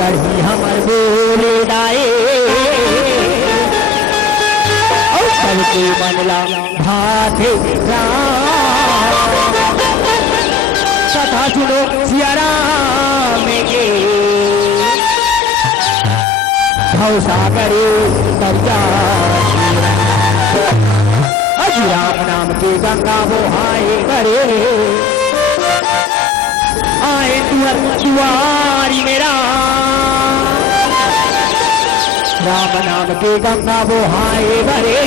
गढ़ी हमर बोले दाए सबके मनला भाते कथा सुनो सिया राम के भौसा करे दरिया अजी राम नाम के गंगा बोहाए करे आए तुअर दुआरी मेरा राम नाम के गंगा बोहाए करे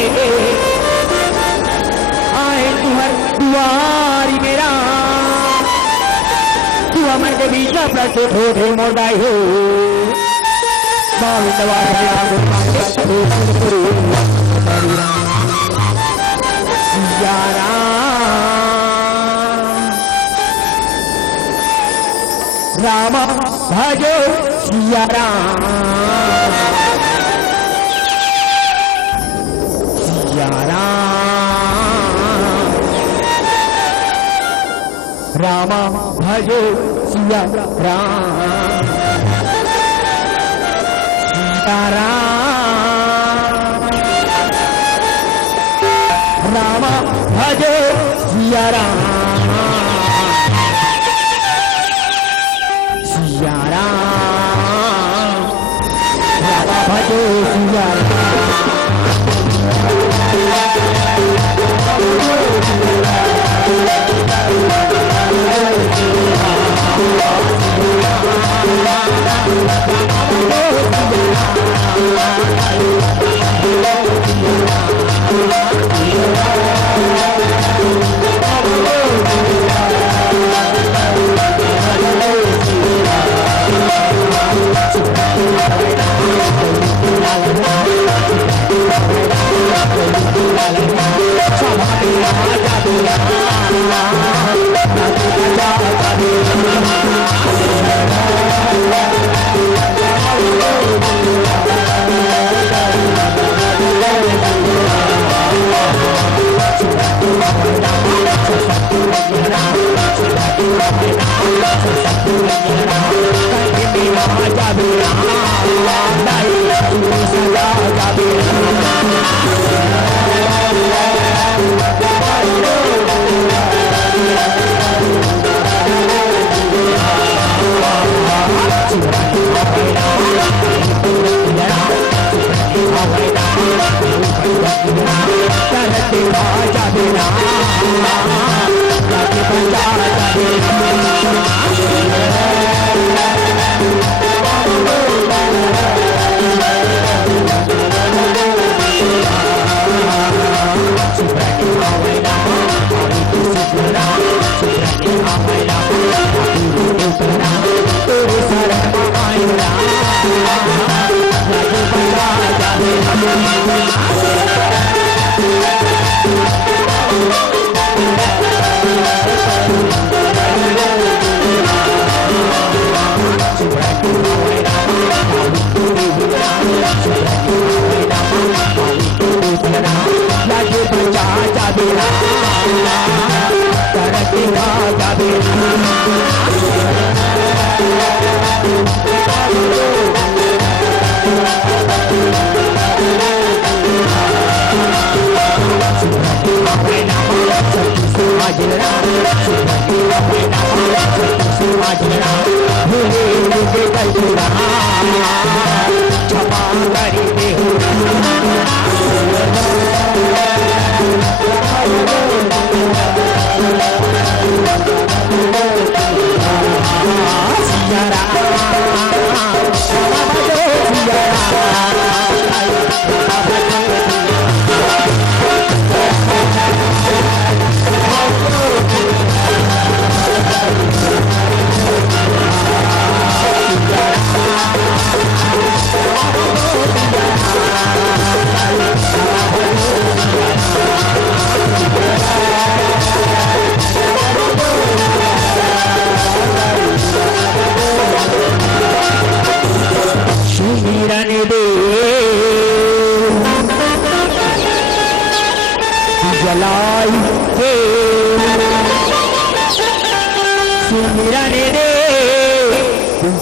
आए तुअर दुआरी मेरा तू अमर के बीच में प्रस्तुत हो थे मोटाई हो राम भजो सिया राम सिया राम भजो सिया राम राम भजो सिया राम सिया राम भजो सिया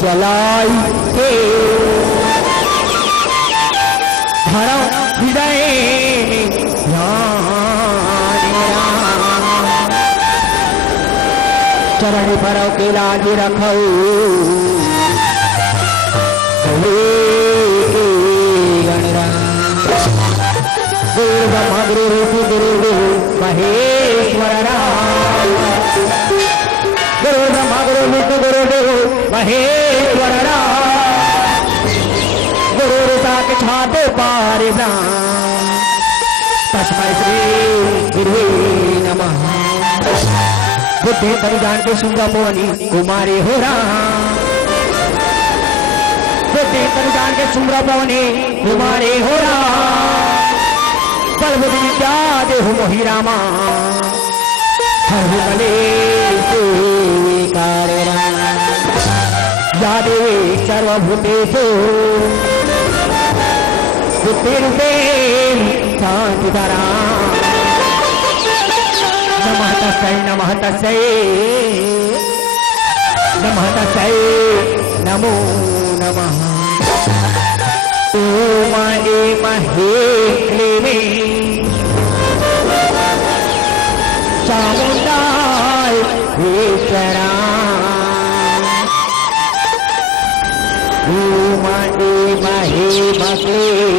जलाई के धरो हृदय में ध्यान राम। चरण भरो के लाज रखो गुरु ब्रह्मा गुरु विष्णु गुरु महेश्वर राम। गुरु ब्रह्मा गुरु विष्णु गुरु महेश्वर राम। गुरु साक्षात् परब्रह्म तस्मै श्री गुरुवे नमः। बुद्धि तनु जान के सुंदर पवनी कुमारी हो राम। बुद्धि तनु जान के सुंदर पवनी कुमारी हो राम। बल बुद्धि विद्या देहु मोहि रामा। हरि बले कार्य राम। या देवी सर्वभूतेषु बुद्धिरूपेण शान्तिधरा। नमः तस्यै नमः तस्यै नमः तस्यै नमो नमः। ओम ऐं क्लीं चामुण्डाय ईश्वरा। ओम ऐं क्लीं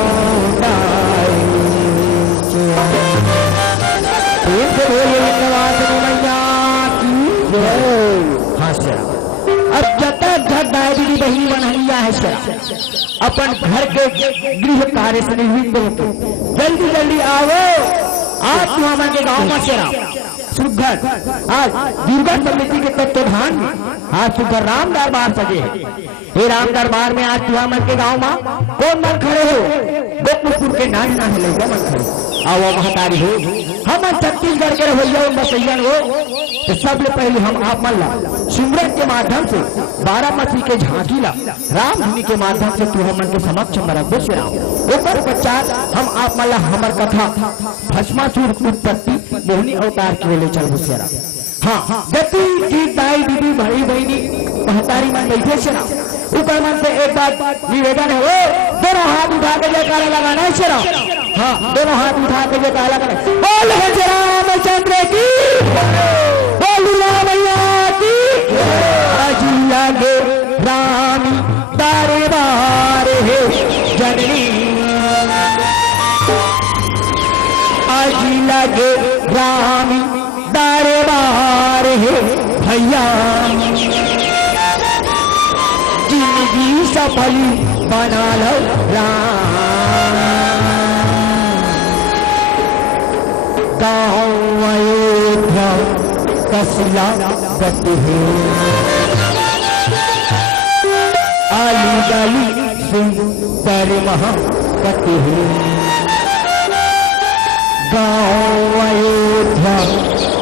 चामुण्डाय ईश्वरा। तीर्थ बोलिए विंध्यवासिनी मैया की जय। हाँ सर, अब जब तक घर दायरी बहनी बनैया है सर, अपन घर के गृह कार्य से निवृत्त होते जल्दी जल्दी आओ। आज तो हमारे के गांव में सेरा सुघर आज दुर्गा समिति के तत्वाधान में आज सुघर राम दरबार सजे है। ये राम दरबार में आज तुहा मन के गांव में कौन मन खड़े हो? गोपपुर के नान ना है लइका मन खड़े आओ महतारी हो। हम छत्तीसगढ़ के रवैया बसैयन हो तो सबसे पहले हम आप मन ला सुमरन के माध्यम से 12 मसीह के झांकी ला राम धुनी के माध्यम से तू हमन के समक्ष रखो से ओकर पश्चात हम आप मन ला हमर कथा भस्मासुर उत्पत्ति मोहिनी अवतार के ले चल हुसेरा। हाँ गति की दाई दीदी भाई बहनी महतारी मन बैठे से ना ऊपर मन से एक बात निवेदन है वो दोनों हाथ उठा के जयकारा लगाना है शेरा। हाँ दोनों हाथ उठा के जयकारा लगाना। बोल है रामचंद्र की, बोल रामैया की। अजी लगे रामी तारे बारे है जननी। अजी लगे रामी तारे बारे है भैया। जिंदगी सफली बना लो राम। गाँव अयोध्या कसिला गति है। आली गली सुंदर महागति है। गाँव अयोध्या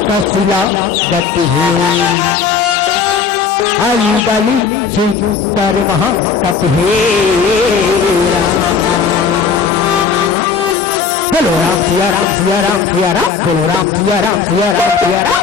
कसिला गति है। आली गली सुंदर महागति है। बोलो राम सिया राम सिया राम सिया राम। बोलो राम सिया राम सिया राम सिया राम।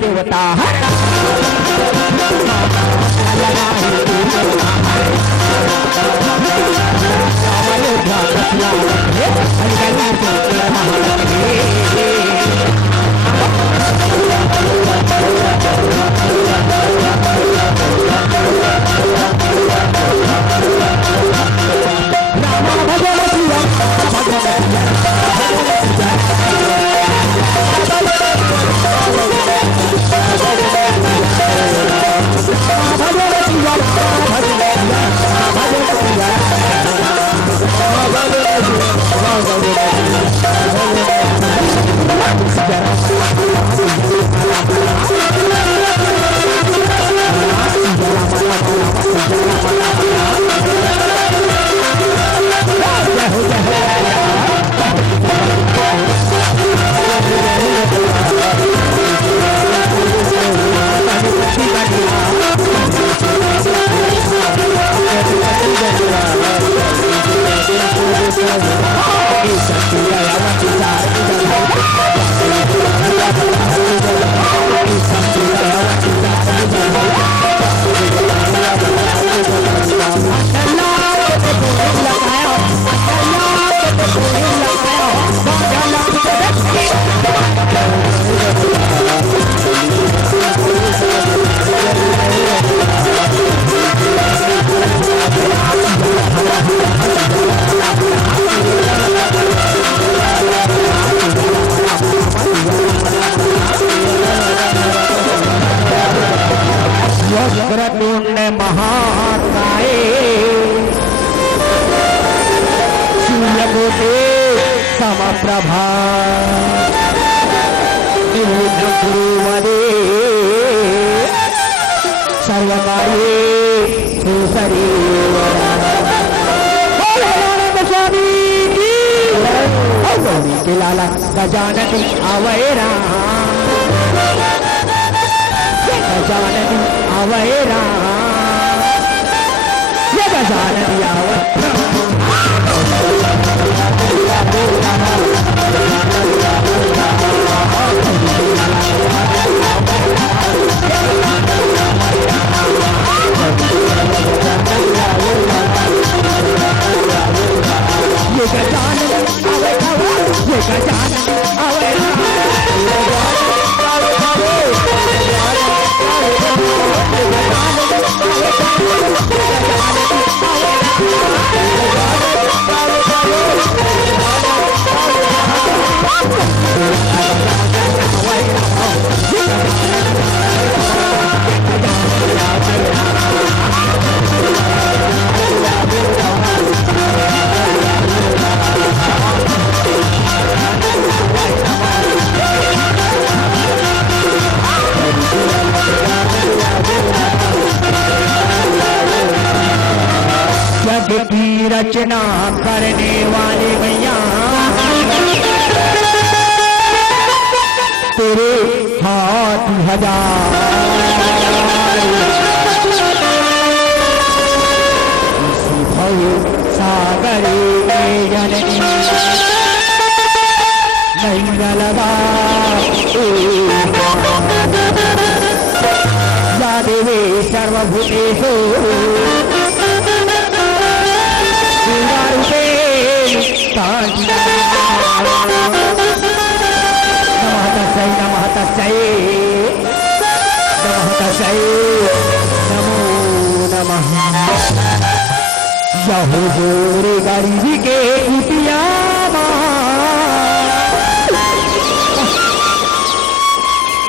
देवता है महाकाय सूर्यकोटे समप्रभा निर्विघ्नकुरुमदे सर्वकार्ये सुसरीवरा स्वामी की गौरी के लाला गजाननी अवैरा गजाननी अवैरा गजाननी अवैरा ये गजानन अवैरा ये गजानन अवैरा जग की रचना करने वाले भैया तेरे हाथ हजार इसी भव सागरे में जननी नहीं लगा या देवे सर्वभूतेषु नमः तस्यै नमो नमः यहो गोरे गरीबी के कुटिया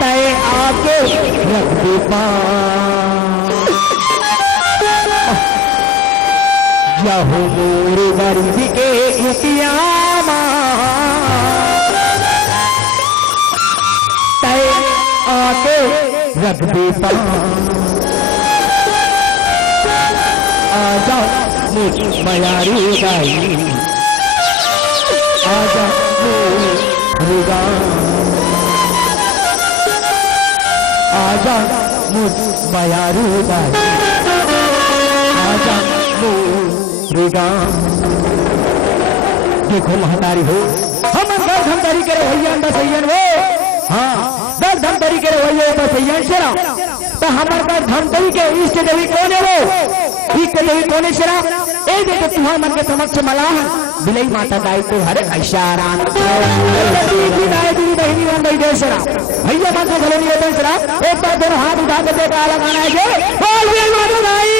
तय आके रख दे यहो गोरे गरीबी के कुटिया तय आके रख दे आजा मुझ मयारी गाई आजा मुझा आजा मुझ मयारू गाई आजा मुझा देखो महतारी हो हम घर धमदारी करे भैया अंदर सैयन वो हाँ दस धमदारी करे भैया अंदर सैयन शेरा तो हमारे पास धमदारी के इष्ट देवी कौन है वो इष्ट देवी कौन है शेरा ए देखो तुम्हारे मन के समक्ष मलाह बिलई माता दाई तो हर इशारा दीदी बहनी बन गई दे शेरा भैया मन से गले नहीं होते शेरा एक बार दोनों हाथ उठा के देखा लगाना है जो बोल माता दाई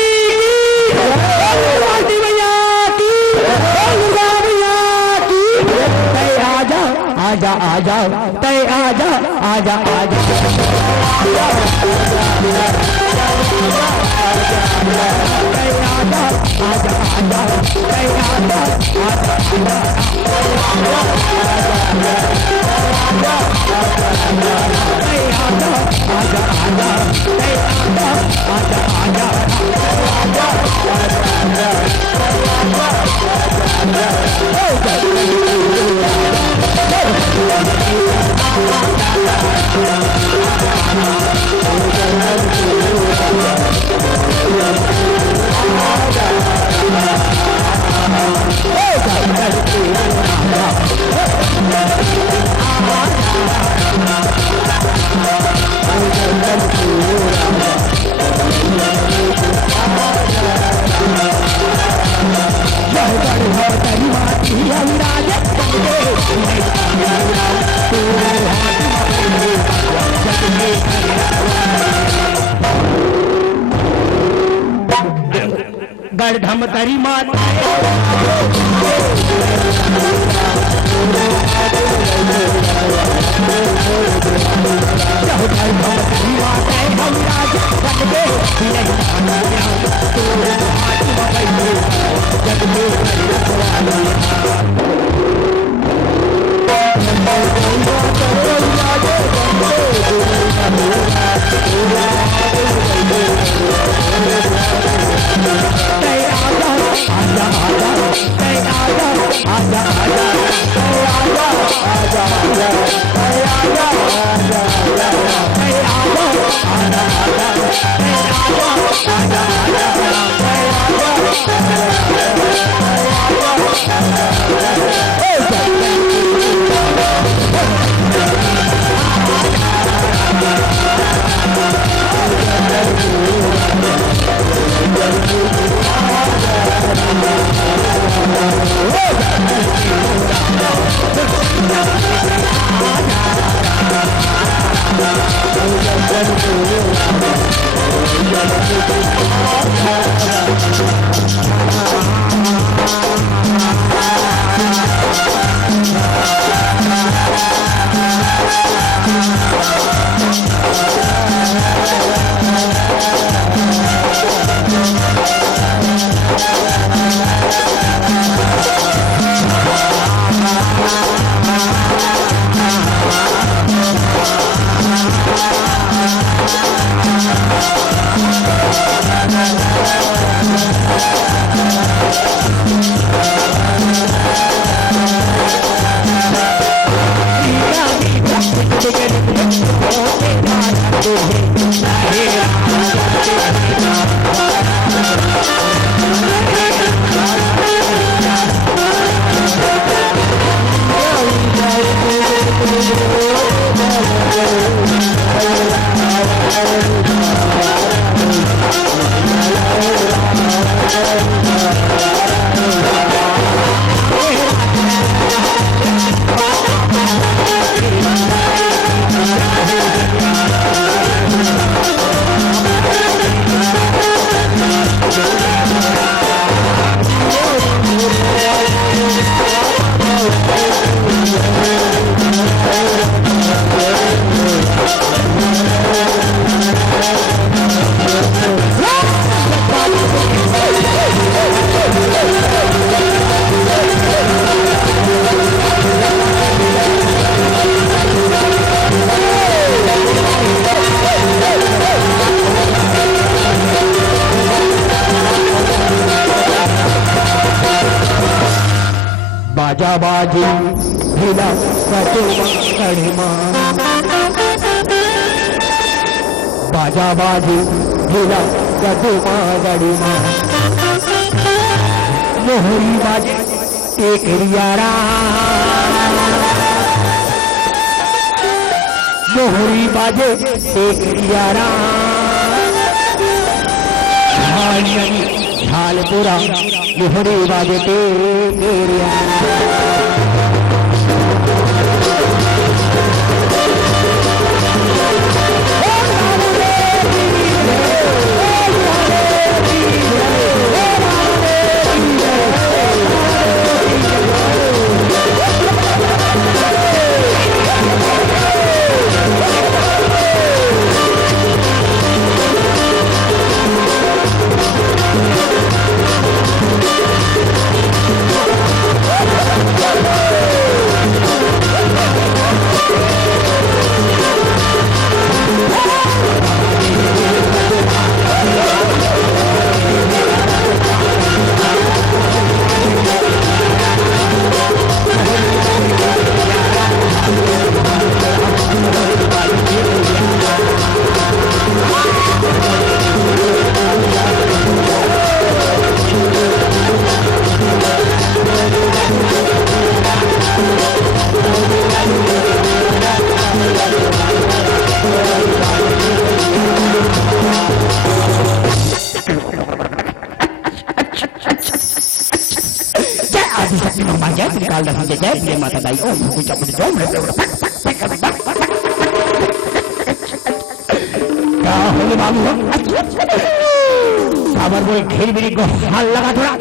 भैया की आजा आजा तय आजा आजा आजा Hey, गढ़धम तरी माता हम राज बन गए बाजी ढीला कड़मा बाजा बाजी ढीला कदमा गड़मा मोहरी बाजे एक रियारा मोहरी बाजे एक रियारा झालपुरा मोहरी बाजे तेरिया जय माता दाई ओम कुछ अपने जोम रे क्या होने बाबू काबर बोल घेर बिरी को हाल लगा थोड़ा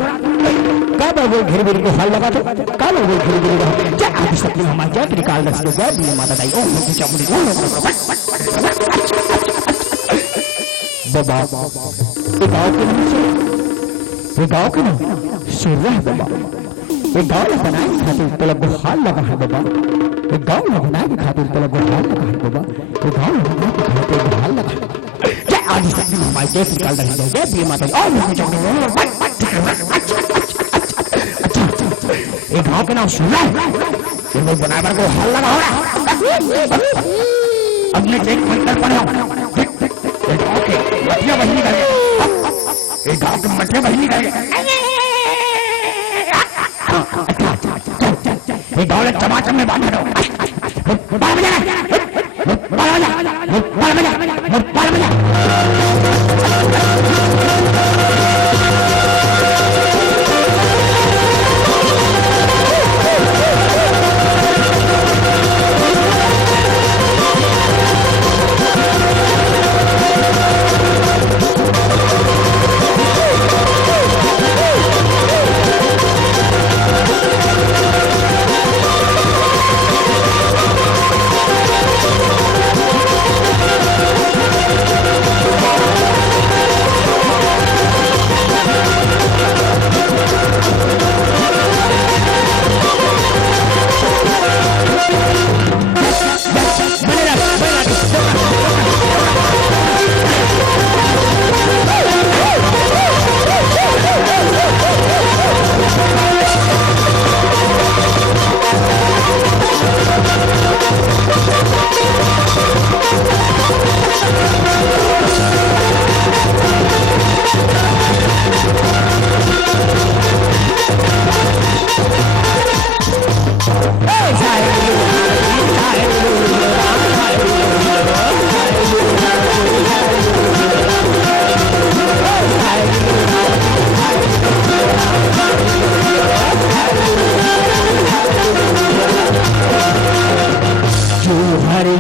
काबर बोल घेर बिरी को हाल लगा तो काबर बोल घेर बिरी को क्या आदि शक्ति हमारे क्या त्रिकाल दस के जय बिया माता दाई ओम नमः चामुंडी ओम नमः बाबा एक गांव के नाम से एक गांव के नाम सूर्य है बाबा एक गांव बनाए खातिर तलब को हाल लगा है बाबा एक गांव बनाए खातिर तलब को हाल लगा है बाबा एक गांव बनाए खातिर हाल लगा जय आदि शक्ति हमारे जय त्रिकाल दस के जय बिया माता ओम नमः चामुंडी ओम नमः एक गांव के नाम सूर्य है ये लोग बनाए को हाल लगा हो रहा अपने एक मंत्र पढ़ो मटिया वही निकल गया एक गांव के मटिया वही निकल गया एक गांव ने चमाचम में बांधा दो बाल बजा बाल बजा बाल बजा बाल बजा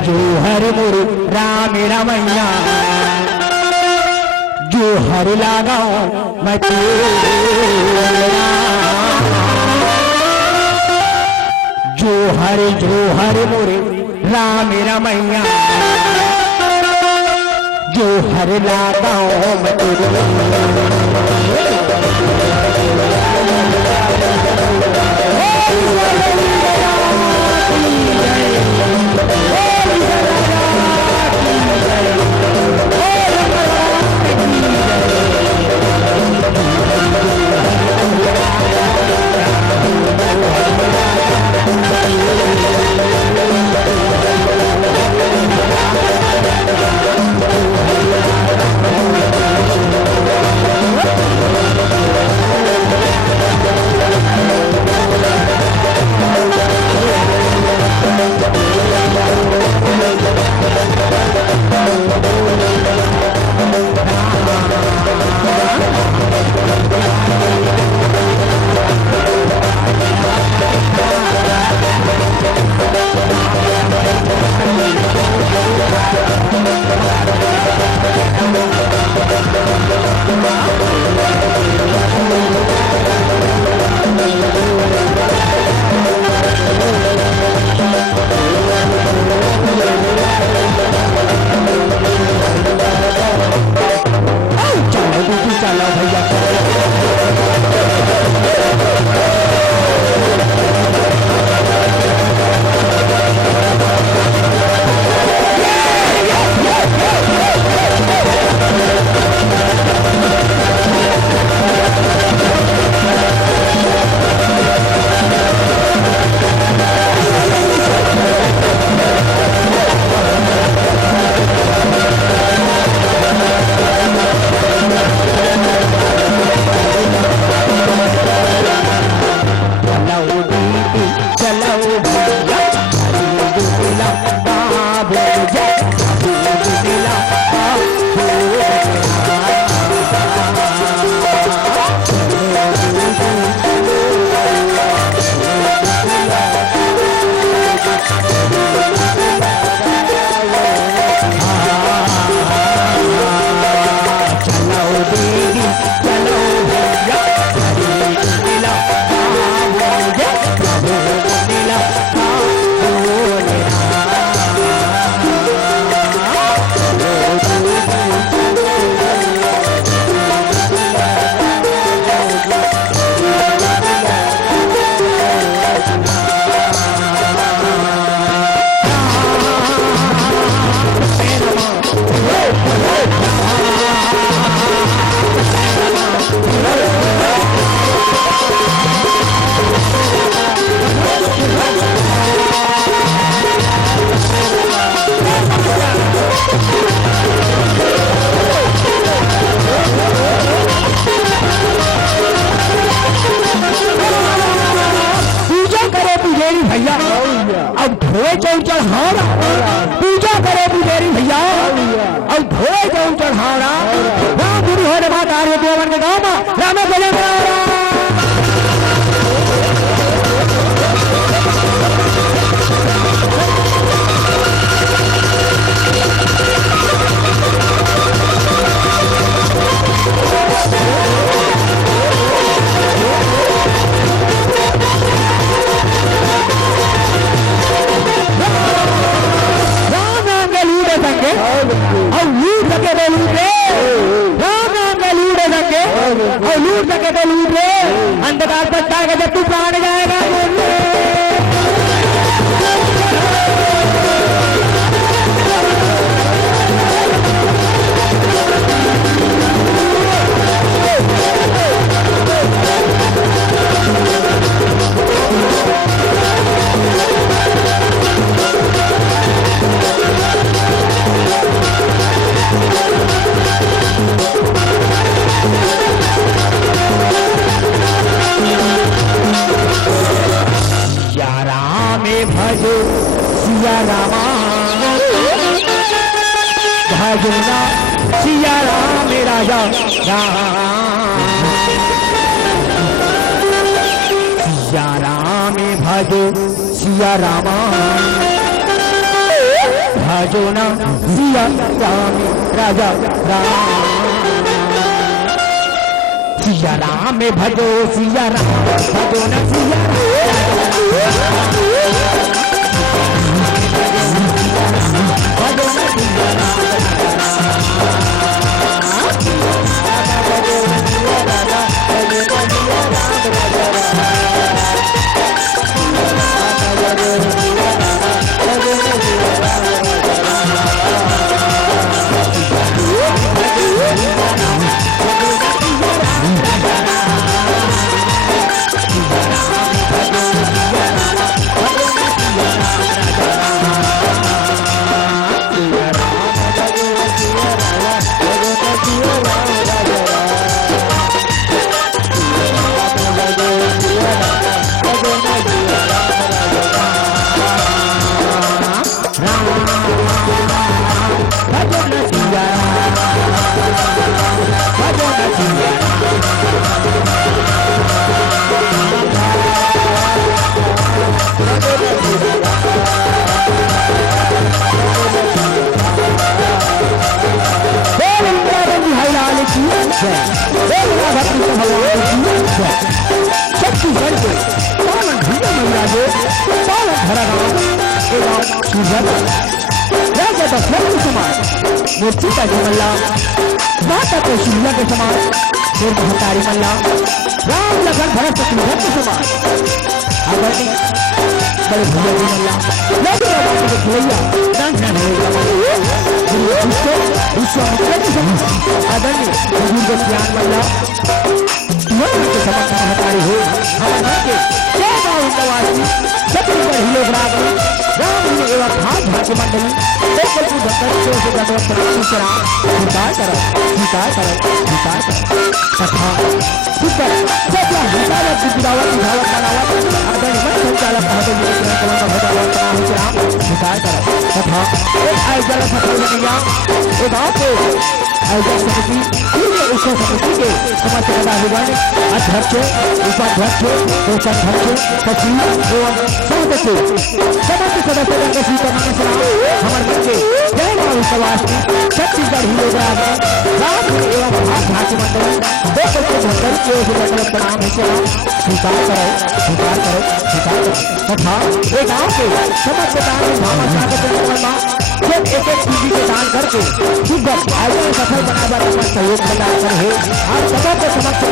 जो हर मोरे राम रमैया जो हर लगाओ मैं जो हर मोरे राम रमैया जो हर लगाओ मैं चढ़ाना पूजा करे बुझेरी भैया और धोए जाऊं चढ़ाना राम गुरु होने माता आर्य देवन के गाँव में रामे गले अंधकार पट्टा का जब तू प्राण जाएगा भजो सिया रामा भजना सिया राम राजा सिया राम भजो सिया रामा भजो न सिया राम राजा सिया राम भजो सिया राम भजो न सिया छत्तीसगढ़ के पावन भैया महाराजे पावन भरा राजा दशरथ के समान मूर्ति का मल्ला माता कौशल्या के समान महतारी मल्ला राम लखन भरत शत्रुघ्न के समान बड़े भैया जी मल्ला भैया विश्वामित्र के समान आदरणीय बुजुर्ग ज्ञान मल्ला के समस्त महतारी हो हमारे के जय गाँव निवासी छत्तीसगढ़ हिलो ब्राग राम एवं भाग भाग्य मंडली से दंडवत प्रणाम स्वीकार करो तथा सुपर सत्या हिसावत विदावत विधावत बनावत आदरणीय मंच संचालक महोदय स्वीकार करो तथा एक आयोजन सफल बनेगा एक आपको आयोजन समिति उत्सव समिति के समस्त पदाधिकारी अध्यक्ष उपाध्यक्ष कोषाध्यक्ष सचिव एवं सदस्य समस्त सदस्यों का स्वीकार हमारे बच्चे जय मां विश्वासी छत्तीसगढ़ हिलोग्राम राम एवं भाग्य मंडल प्रणाम स्वीकार करो तथा एक गाँव के समस्त एक चीजी के दान करके आयोजन सफल बनाकर सहयोग प्रदान करे आप सबों के समक्ष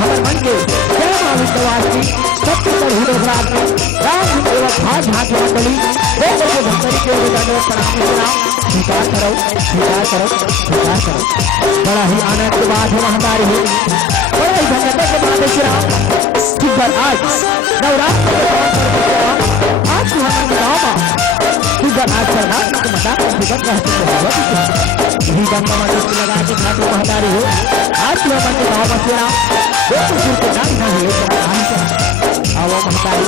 हमारे मन के जय मां विश्वासी छत्तीसगढ़ हिलोग्राम राम एवं भाग्य मंडली स्वीकार करो बड़ा ही आनंद के बाद है महतारी हो बड़ा ही धन्यता के बाद है आज नवरात्र आज हमारे गाँव में आज सरदार को मता गंगा मंदिर से लगा के घाटों महतारी हो आज हमारे गाँव में के नाम न है महतारी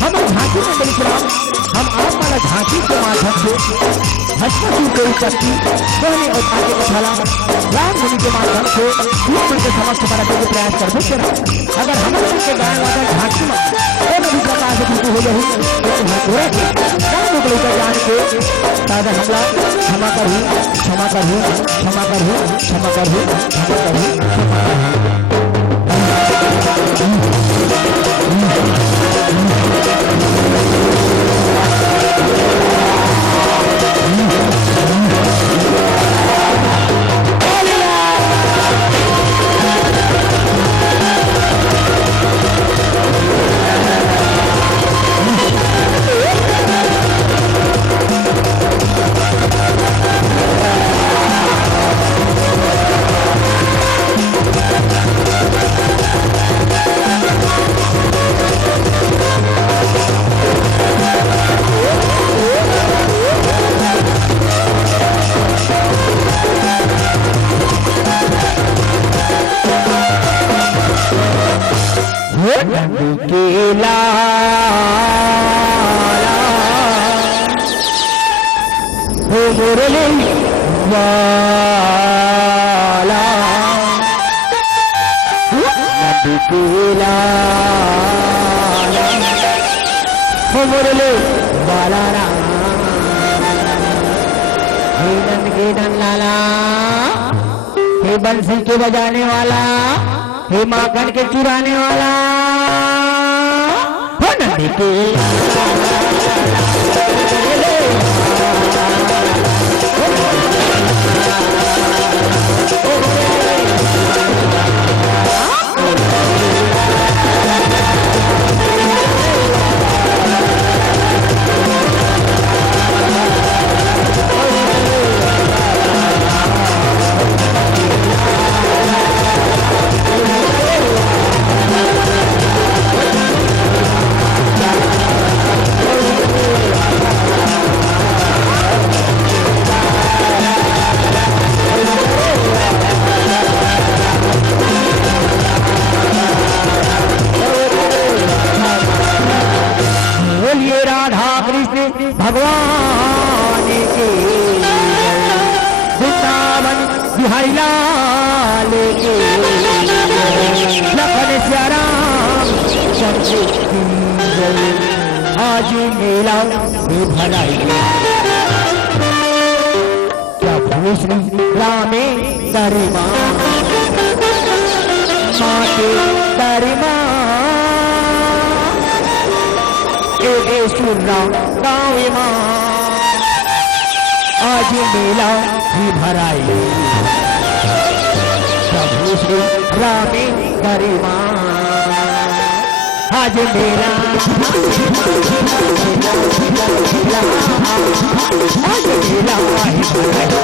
हम झांकी में हम आप का झांकी के माध्यम से भस्मासुर को शक्ति सोने और आगे का थाला राम मुनि के माध्यम से दुश्मन के समक्ष बनाने के प्रयास करते थे। अगर हमारे के गाय वाला झांकी में और भी प्रकार से टूटी हो जाए तो तुम्हारे राम मुगलों का जान के ताजा हमला क्षमा कर क्षमा कर क्षमा कर क्षमा कर क्षमा कर हे बंसी के बजाने वाला, हे माखन के चुराने वाला, हो नंदी के भगवान के वृंदावन बिहारी लाल के लखन श्याराम चंद्र आज मेला भराई क्या भूषण रामे दरिमा माँ के दरिमा गाँव माँ आज मेला भी भराई प्रभु श्री रामे गरिमा आज मेरा आज मेला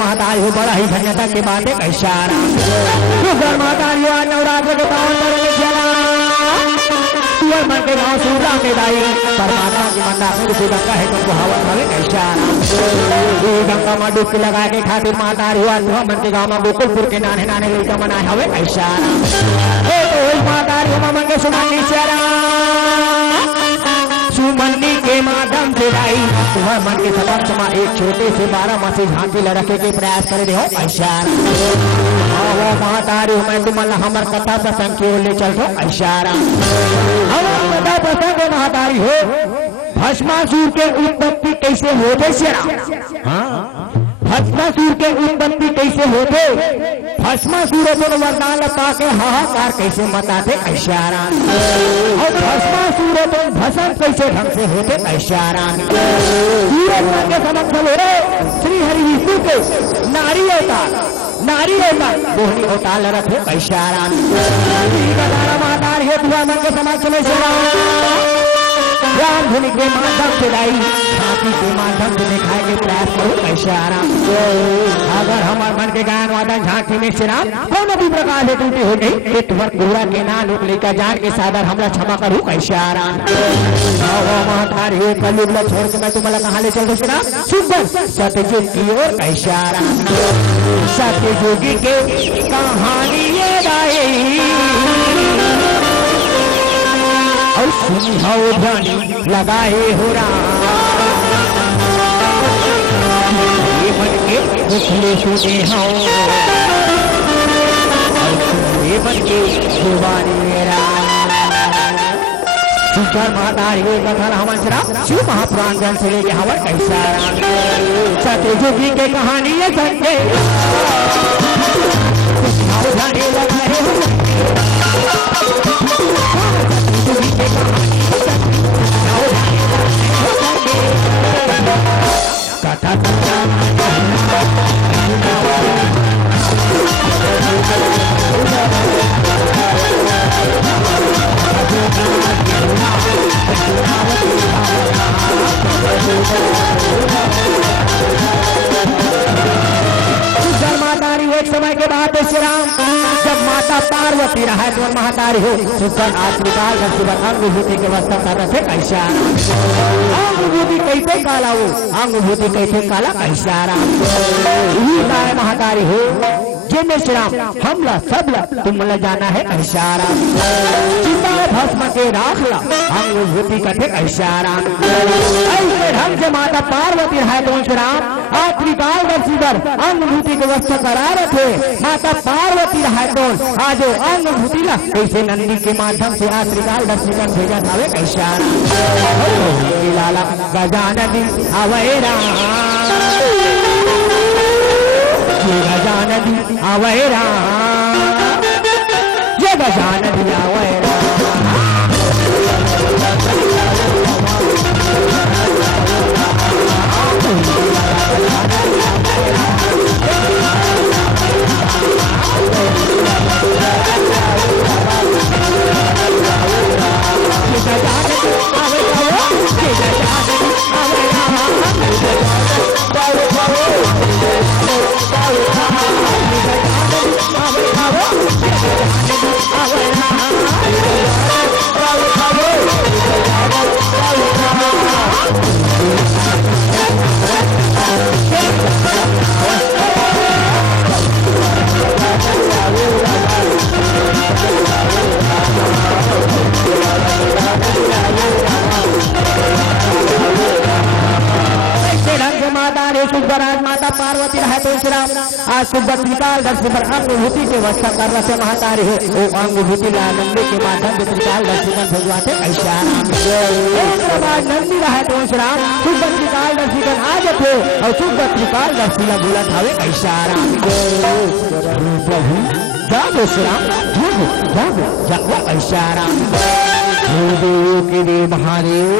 महतारी हो बड़ा ही धन्यता के बात है इशारा महतारी हो नवरात्र के पावन मन के गाँव सूरा में दाई परमात्मा की मंदा गंगा है तुमको हवा हवे इशारा गंगा में डुबकी लगा के खातिर महतारी हुआ मन के गाँव में गोकुलपुर के नाने नाने लड़का मनाए हवे इशारा महतारी हो मन के सुना इशारा सुमन्नी के माध्यम से भाई तुम्हारे मन के समक्ष में एक छोटे से 12 मासी झांकी लड़के के प्रयास करे हो ऐसा महतारी मैं तुमन हमार कथा प्रसंग की ओर ले चल रहा इशारा हमार कथा प्रसंग महतारी हो भस्मासुर के उत्पत्ति कैसे होते श्री हाँ भस्मासुर के उत्पत्ति कैसे होते भस्मासुर को वरदान पाके हाहाकार कैसे मचाते ऐशारान और भस्मासुर को भस्म कैसे ढंग से होते ऐशारान सूरज के समक्ष हो रहे श्री हरि विष्णु के नारी अवतार मोहनी अवतार रखे ऐशारान मातार हे दुआ मन के समक्ष में राम धुनि के माध्यम से लाई झांकी के माध्यम से दिखाए के प्रयास करो कैसे आराम अगर हमारे मन के गायन वादन झांकी में से राम कौन भी प्रकार से टूटी हो गई पेट भर गुरा के ना लोग लेकर जान के सादर हमला क्षमा करूं कैसे आराम महातारी हो कलयुग ला छोड़ के मैं तुम्हारा कहाँ ले चल रही राम सुंदर सत्ययुग की ओर कैसे आराम सत्ययुगी के कहानी ये गाई और सुनी हो ध्वनि लगाए हो राम ये बन के मुखले सुने हो और सुने बन के जुबानी मेरा सुंदर मातारी कथन हवन श्राप शिव महापुराण जन से लेके हवन कैसा राम सत्ययुगी के कहानी ये संजय ध्वनि लगाए हो एक समय के बाद श्री राम जब माता पार्वती रहा तो महातारी हो सुखन आश्रिकाल अंगभूति के वस्त्र कर रखे कैसा अंगभूति कैसे काला हो अंगभूति कैसे काला कैसा महातारी हो जिनमें श्री राम हमला सबला तुम मला जाना है ऐशारा चिंता भस्म के राखला अंगभूति कथे ऐशारा ऐसे ढंग से माता पार्वती है तो श्री राम त्रिकाल दर्शीधर अंगभूति के वस्त्र करा रखे माता पार्वती है तो आज अंगभूति ला कैसे नंदी के माध्यम से त्रिकाल दर्शीधर भेजा था ऐशारा लाला गजानदी अवैरा गजानदी अवैरा ये गजानदी अवैरा माता पार्वती रहे तो आज त्रिकाल दर्शी पर अंगभूति के वस्त्र कर रहे महातारी हो वो अंगभूति नंदी के माध्यम से त्रिकाल दर्शी भेजवाते ऐसा नंदी रहे तो त्रिकाल दर्शी आज थे और त्रिकाल दर्शी बोला था ऐसा प्रभु जागो श्राम जागो ऐसा के देव महादेव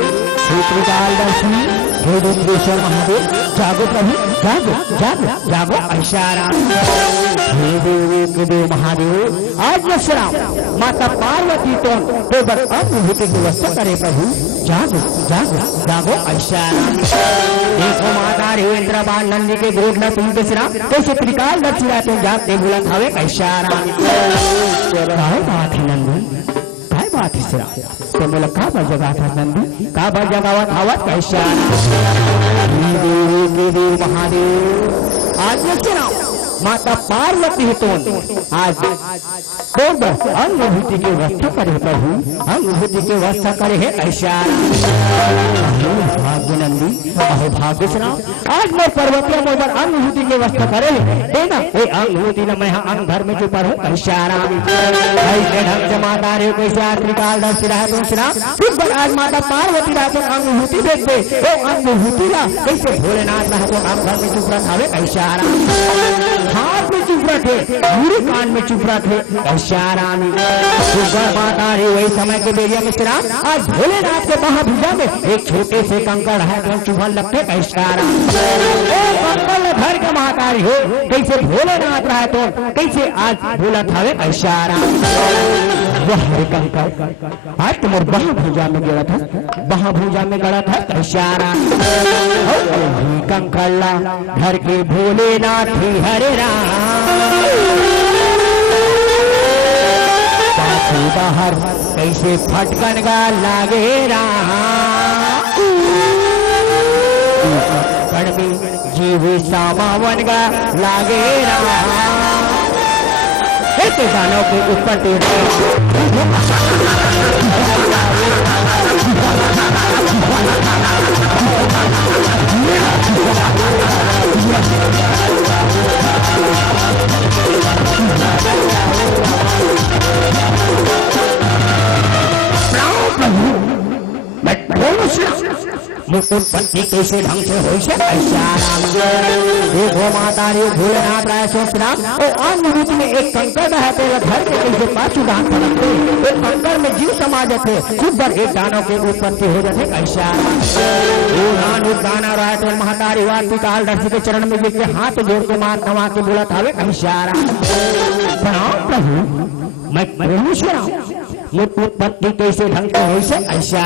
त्रिकाल दर्शी हेदेश्वर महादेव जागो प्रभु जागो ऐशारा हे देव महादेव आज श्राम माता पार्वती तो अंगभूति की वस्त्र करे प्रभु जागो ऐशारा देखो माता इंद्रबान नंदी के ग्रोध न तुम श्राम कैसे त्रिकाल दर्शिया तुम जागते बोला था ऐशारा बात है नंदी बात है श्राम तो बोला का बार जगह था नंदी का बार जगावत हवत कैसा देव महादेव आज श्री राम माता पार्वती तो आज अनुभूति की व्यवस्था करे प्रभु, अनुभूति की व्यवस्था करे है ऐसा भाग्यनंदी अहो भाग्य सुना आज मैं पर्वतीय मोदर अनुभूति की व्यवस्था करे देना ये अनुभूति न मैं अंग घर में चुप हूँ ऐसा ऐसे ढंग से माता रे कैसे आखिरी काल दर्श रहा तुम सुना फिर आज माता पार्वती रहा तो अनुभूति देख दे वो अनुभूति ला कैसे भोलेनाथ रहा तो हम घर में चुप रखा ऐसा हाथ में चुप रखे पूरे कान में चुप रखे ऐसा माता रे वही समय के बेरिया में सिरा आज भोलेनाथ के महाभुजा में एक छोटे से कंकड़ है तो चुभन लगते ऐसा कंकड़ घर का महाकारी हो कैसे भोलेनाथ रहा तो कैसे आज भोला थावे ऐसा वह कंकड़ आज तुम महाभुजा में गया था, महाभुजा में गड़ा था ऐसा कंकड़ा घर के भोलेनाथ हरे राम बाहर कैसे फटकन गा लागे कण में जीव सामावन गा लागे गानों के ऊपर उत्पत्ति कैसे ढंग से हो देखो माता रे भोलेनाथ राय सोच राम अनुभूति में एक कंकड़ है तो घर के कैसे पांचों दान पड़ते एक कंकड़ में जीव समाज थे खुद एक दानों की उत्पत्ति हो जाते ऐसा गाना रहा तो महातारी वार्ती काल दर्शी के चरण में गिर हाथ जोड़ के मार नवा के बोला था ऐसा प्रभु मैं उत्पत्ति कैसे ढंग से हो ऐसा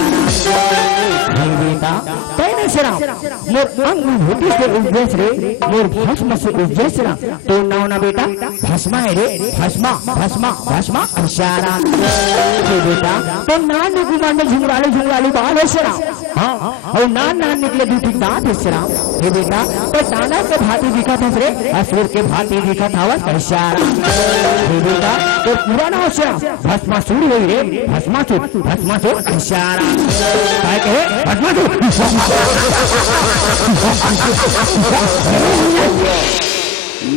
बेटा तैने सिरा मोर अनुभूति से उद्देश्य रे मोर भस्म से उद्देश्य रा तो नाव ना बेटा भस्मा है रे भस्मा भस्मा भस्मा इशारा बेटा तो नान निकुमार में झुंगराली बाल है सिरा हाँ और नान निकले दूसरी दांत है सिरा हे बेटा तो दाना के भांति दिखा था रे असुर के भांति दिखा था वह इशारा हे बेटा तो पूरा ना सिरा भस्मासुर हुई रे भस्मासुर इशारा काय कहे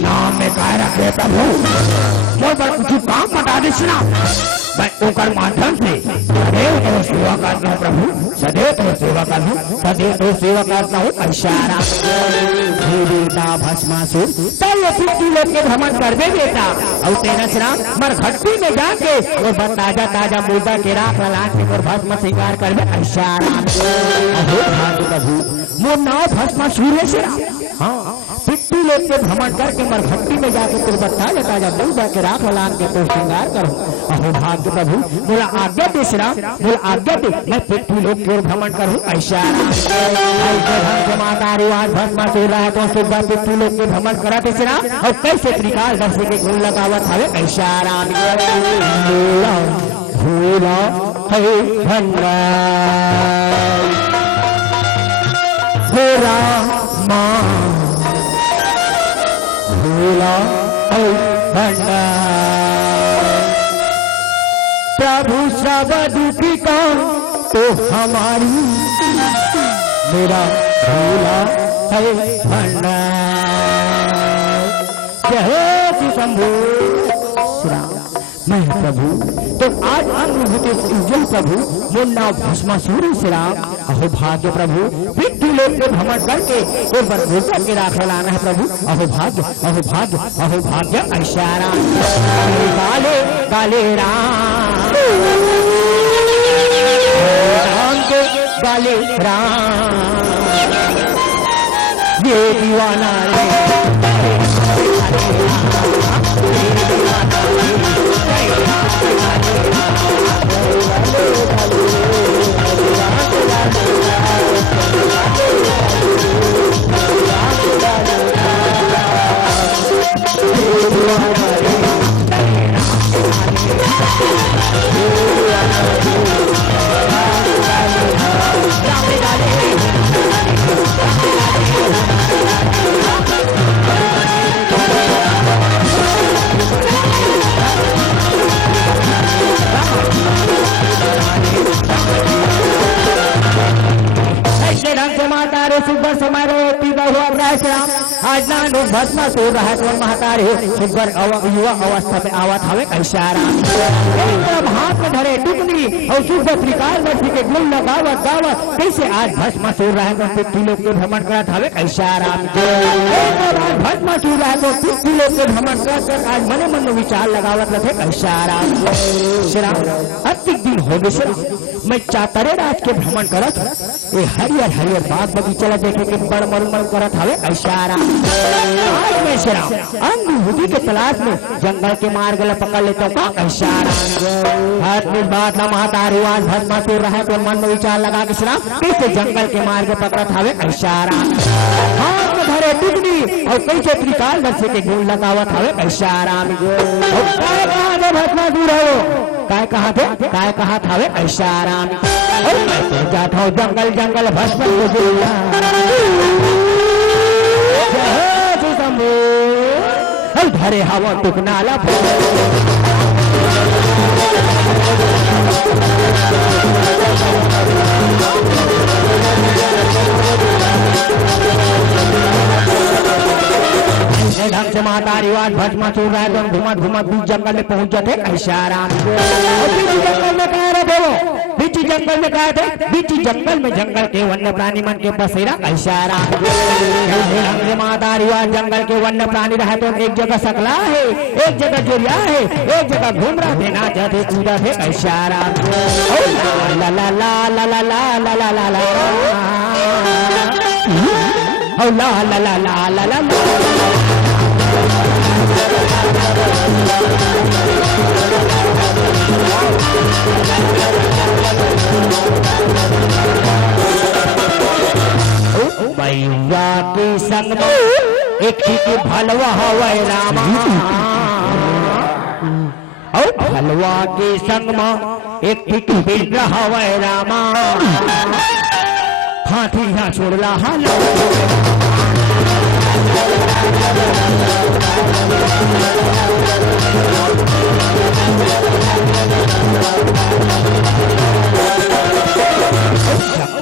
नाम में काय रखे प्रभु मोर पर कुछ काम बता दे सुना मैं ओकर माध्यम से सदैव तो सेवा करता हूँ प्रभु सदैव तो सेवा करता हूँ सदैव तो सेवा करता हूँ इशारा बेटा भस्मासुर चलो फिफ्टी लोग के भ्रमण कर दे बेटा और तेरा सिरा मर घट्टी में जाके और ताजा ताजा मुर्दा के राख ला के और भस्म श्रृंगार कर दे इशारा प्रभु मोर नाव भस्मासुर से हाँ फिफ्टी लोग के भ्रमण करके मर घट्टी में जाके फिर ताजा ताजा मुर्दा के राख ला के तो श्रृंगार करो अहो भाग्य प्रभु बोला आज्ञा दे श्रा बोला आज्ञा दे मैं फिफ्टी लोग के भ्रमण करूँ ऐसा माता रिवाज भस्मा से रहा तो सुबह फिफ्टी लोग के भ्रमण करा थे श्रा और कैसे त्रिकाल दर्शी के गुण लगावत हवे ऐसा भूला है भंडा माँ भूला है भंडा प्रभु सब दुखी कौन तो हमारी मेरा भूला है भंडार जय शंभु मैं प्रभु तो आज अनुभूति उज्जवल प्रभु मुन्ना भस्मासुर से राम अहो भाग्य प्रभु फिफ्टी लोग के भ्रमण करके और बरगोसा के राखल आना है प्रभु अहो भाग्य इशारा काले काले राम के काले राम ये दीवाना महतारे सुगर समय रोती बहु राम आज ना लोग भस्मा सो रहा है तो महतारे सुगर युवा अवस्था में आवत हवे कैसा राम एकदम हाथ में धरे टुकनी और सुगर त्रिकाल वर्षी के गुण लगावत गावत कैसे आज भस्मा सो रहा है तो पृथ्वी लोग के भ्रमण करत हवे कैसा राम आज भस्मा सो रहा है तो पृथ्वी लोग के भ्रमण कर आज मने मन विचार लगावत रहे कैसा राम श्राम अतिक दिन हो गए मैं चातरे राज के भ्रमण करत ये हरियर हरियर बाग बगीचा देखे के बड़ मरमर करत हवे इशारा आज मैं श्राम अंगूठी के तलाश में जंगल के मार्ग ल पकड़ लेता का इशारा हाथ में बात ना महतारी आज भस्मा सो रहा है तो मन में विचार लगा के श्राम कैसे जंगल के मार्ग पकड़त हवे इशारा हाथ में धरे टुकनी और कैसे त्रिकाल वर्षे के गुण लगावत हवे इशारा भस्मा दूर हो काय कहा था वे ऐसा आराम मैं जाता हूँ जंगल जंगल भस्म को बोला धरे हवा टुकनाला ढंग से महतारी आज भस्मा चूर रहा है तो घुमत घुमत बीच जंगल में पहुंच जाते ऐसा आराम जंगल में कह रहे थे वो बीच जंगल में कहा थे बीच जंगल में जंगल के वन्य प्राणी मन के बसेरा ऐसा आराम ढंग से महतारी आज जंगल के वन्य प्राणी रहे तो एक जगह सकला है एक जगह जोरिया है एक जगह घूम रहा थे नाचा थे कूदा थे ऐसा आराम ला ला ला ला ला ला ला ला ला ला ला ला ला ला भैया की संग में एक ही भलवा हवे रामा और भलवा के संग में एक ही बिल हवे रामा हाथी यहाँ छोड़ला हाल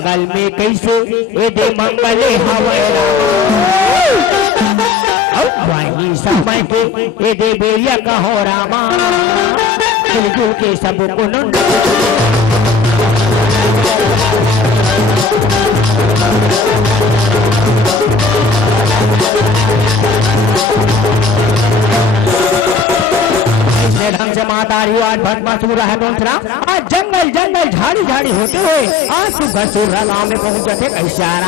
जंगल में कैसे ये दे मंगले हवाला वही समय के ये दे बेरिया का हो रामा मिलजुल के सब को ढंग से महतारी आज भस्मा सो रहा है दूसरा आज जंगल जंगल झाड़ी झाड़ी होते हुए आज सुबह सूर्य गाँव में पहुंच जाते कैसारा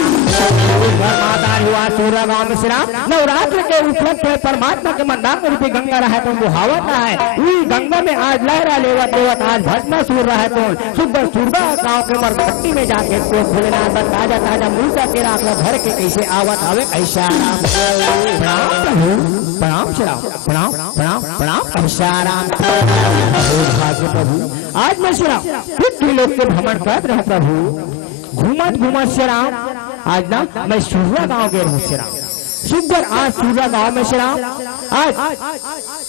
महतारी आज सूर्य गाँव में श्राम नवरात्र के उपलक्ष्य में परमात्मा के मंदार रूपी गंगा रहा तो बुहावत रहा है वही गंगा में आज लहरा लेवत लेवत आज भस्मा सूर रहा है तो सुबह सूर्य गाँव के मरघट्टी में जाके तो भोलेनाथ ताजा ताजा मूर्ता के राखला भर के कैसे आवत आवे कैसारा प्रणाम श्राम प्रणाम प्रणाम प्रणाम कैसारा भाग्य प्रभु आज मैं श्री राम पृथ्वी लोक के भ्रमण कर रहे प्रभु घूमत घूमत श्री राम आज ना मैं सूर्या गांव गए हूँ श्री राम सुगर आज सूर्या गांव में श्री राम आज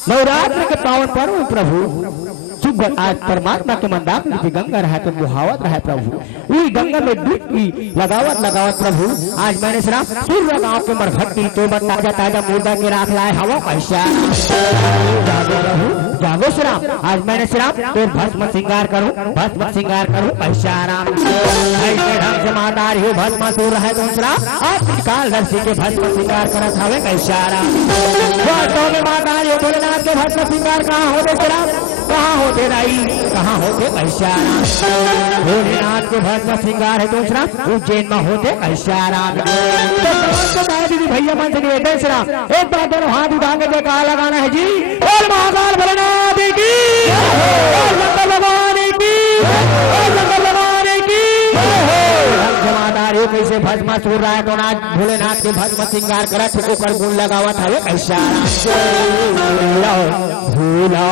नवरात्र के पावन पर्व प्रभु सुगर आज परमात्मा के मंदार रूपी गंगा रहा तो बुहावत रहा प्रभु वही गंगा में डुबकी लगावत लगावत प्रभु आज मैंने श्री राम सूर्य गांव के मरघट्टी तो ताजा ताजा मुर्दा के राख लाए हवा पैसा जागो प्रभु जागो श्री राम आज मैंने श्री राम तो भस्म श्रृंगार करूं पैसा राम ऐसे ढंग से महतारी हो भस्म सूर रहा है तो श्री राम आज काल दर्शी के भस्म श्रृंगार करत हवे कैसा राम वास्तव में महतारी हो भोलेनाथ के भस्म श्रृंगार कहाँ होते श्री राम कहाँ होते राई कहाँ होते ऐसा राम भोलेनाथ के भस्म श्रृंगार है दूसरा उज्जैन में होते ऐसा राम दीदी भैया मन से निवेदन श्री राम एक बार दोनों हाथ उठा के जयकार लगाना है जी और महाकाल भोलेनाथ की भगवान की महतारी कैसे भस्म सूर रहा है तो आज भोलेनाथ के भस्म श्रृंगार करत ऊपर गुण लगावत हवे ऐसा भूला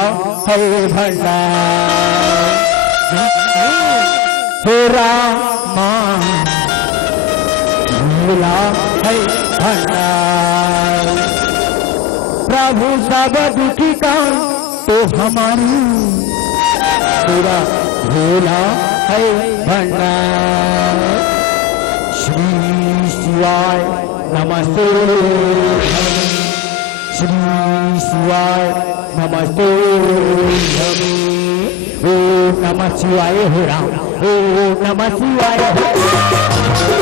है भंडार हे रामा भूला है भंडार प्रभु सब दुखी का तो हमारी पूरा भूला है भंडार श्री शिवाय नमस्ते श्री शिवाय नमस्ते ओम नमः शिवाय हो राम ओम नमः शिवाय हो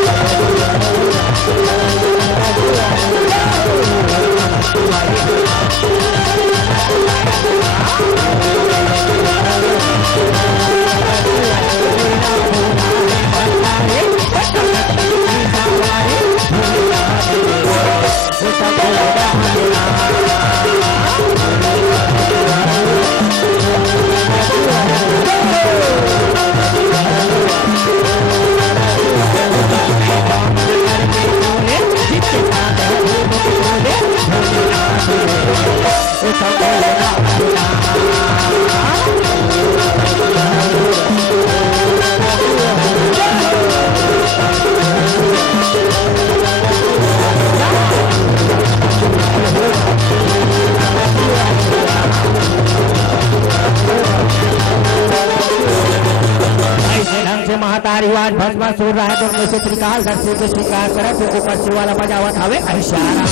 महातारीवाद भस्मासुर रहा तो में से त्रिकाल दर्शी के स्वीकार करे तो ऊपर से वाला बजावत हवे ऐशारा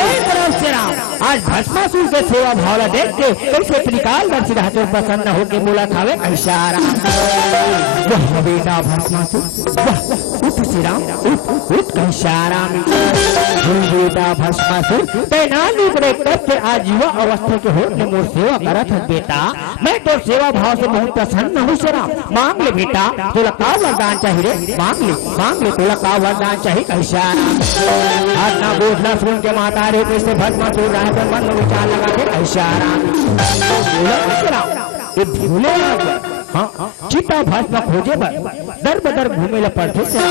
एक तरफ से राम आज भस्मासुर के सेवा भावला देख के कैसे त्रिकाल दर्शी रहा तो प्रसन्न होके बोला हवे ऐशारा वह बेटा भस्मासुर उठ श्री राम उठ ऐशारा बेटा भस्मासुर तेना लुकड़े कब से आज युवा अवस्था के होने मोर सेवा करत है बेटा मैं तो सेवा भाव से बहुत प्रसन्न हूँ श्री राम मांग ले बेटा तुला का वरदान चाहिए रे मांग ले तुला का वरदान चाहिए कैसा आज ना बोझला सुन के माता रे कैसे भस्मासुर रहा तो मन में विचार लगा के कैसा ये भूले हाँ चिता भस्म खोजे बर दर बदर घूमे ला पड़ते से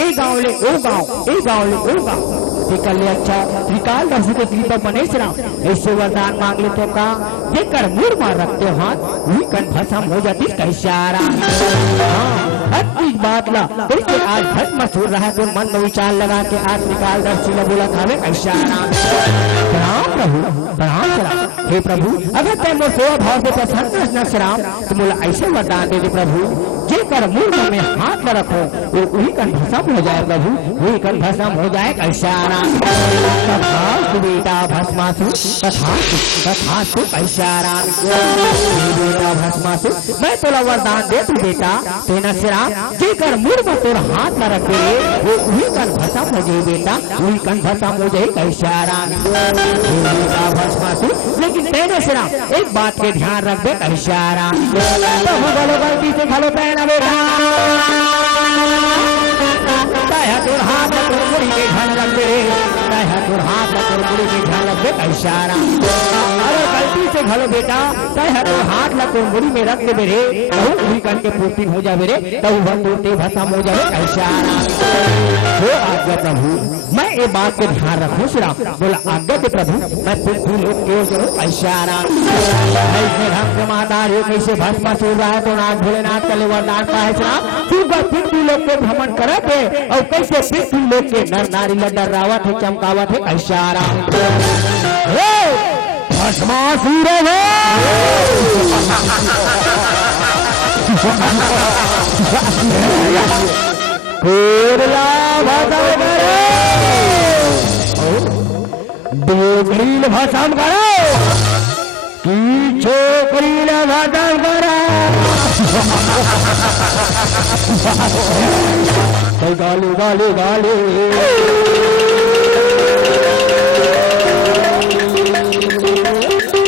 ए गांव ले ओ गांव ए गांव ले ओ गांव देखल ले अच्छा त्रिकाल दर्शी के कृपा बने से राम ऐसे वरदान मांग ले तो का जेकर मुर मार रखते हाथ वही कन भस्म हो जाती कैसा इस बात ला कैसे आज भस्मासुर रहा तो मन में विचार लगा के आज त्रिकाल दर्शी ने बोला था कैसा प्रणाम प्रभु प्रणाम हे प्रभु अगर तय मोर सेवा भाव से प्रसन्न न राम तो बोला ऐसे वरदान दे प्रभु जेकर मुंह में हाथ न रखो वो वही कन भस्म हो जाए प्रभु वही कन भस्म हो जाए कैसा बेटा भस्मासुर तथा कैसा बेटा भस्मासुर मैं तोला वरदान दे तू बेटा तेना से राम जेकर मुंह में तोर हाथ न रखे वो वही कन भस्म हो जाए बेटा वही कन भस्म हो जाए कैसा बेटा भस्मासुर लेकिन तेने से राम एक बात के ध्यान रख दे कैसा गलती से घलो पहना बेटा तुर हाथ मुड़ी में ध्यान रख दे तुर हाथ मुड़ी में ध्यान रख दे कैसा अरे गलती से घलो बेटा तुर हाथ तुर मुड़ी में रख दे रे वही करके पूर्ति हो जाए रे तब बंदूते भस्म हो जाए कैसा हो आज्ञा प्रभु मैं ये बात को ध्यान रखूं श्री राम बोला आज्ञा दे प्रभु मैं पृथ्वी लोक के जरूर कैसा ऐसे ढंग से माता कैसे भस्मासुर रहा तो नाथ भोलेनाथ का वरदान का है श्री तू पृथ्वी लोक के भ्रमण करत है और कैसे पृथ्वी लोक के नर नारी डरावत है चमकावत है कैसा भस्मासुर डोकरील भस्म करो की छोकरील भस्म करो गाली गाली गाली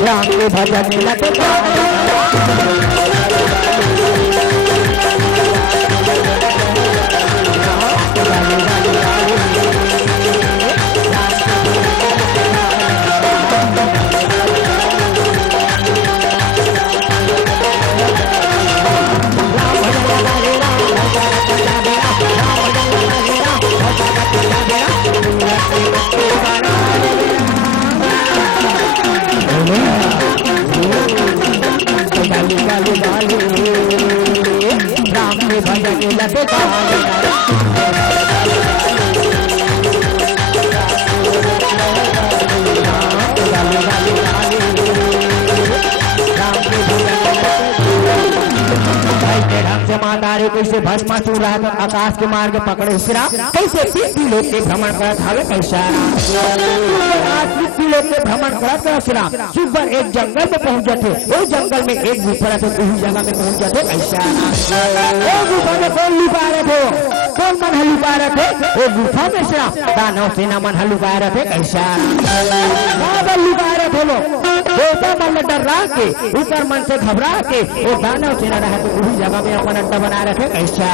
राम के भजन लगे राम के भजन लगे माता प्रकार है कैसे भस्मासुर रहा तो आकाश के मार्ग पकड़े श्री राम कैसे पृथ्वी लोक के भ्रमण करत हवे कैसा पृथ्वी लोक के भ्रमण करत श्री राम सुपर एक जंगल में पहुंच जाते वो जंगल में एक गुफा तो उसी जगह में पहुंच जाते कैसा वो गुफा में कौन लुका रहे थे कौन मन लुका रहे थे वो गुफा में श्री राम दानव सेना मन लुका रहे थे कैसा लुका रहे थे लोग देवता मन डर रहा के ऊपर मन से घबरा के वो दानव सेना रहे तो उसी जगह में अपन अड्डा बना रहे थे कैसा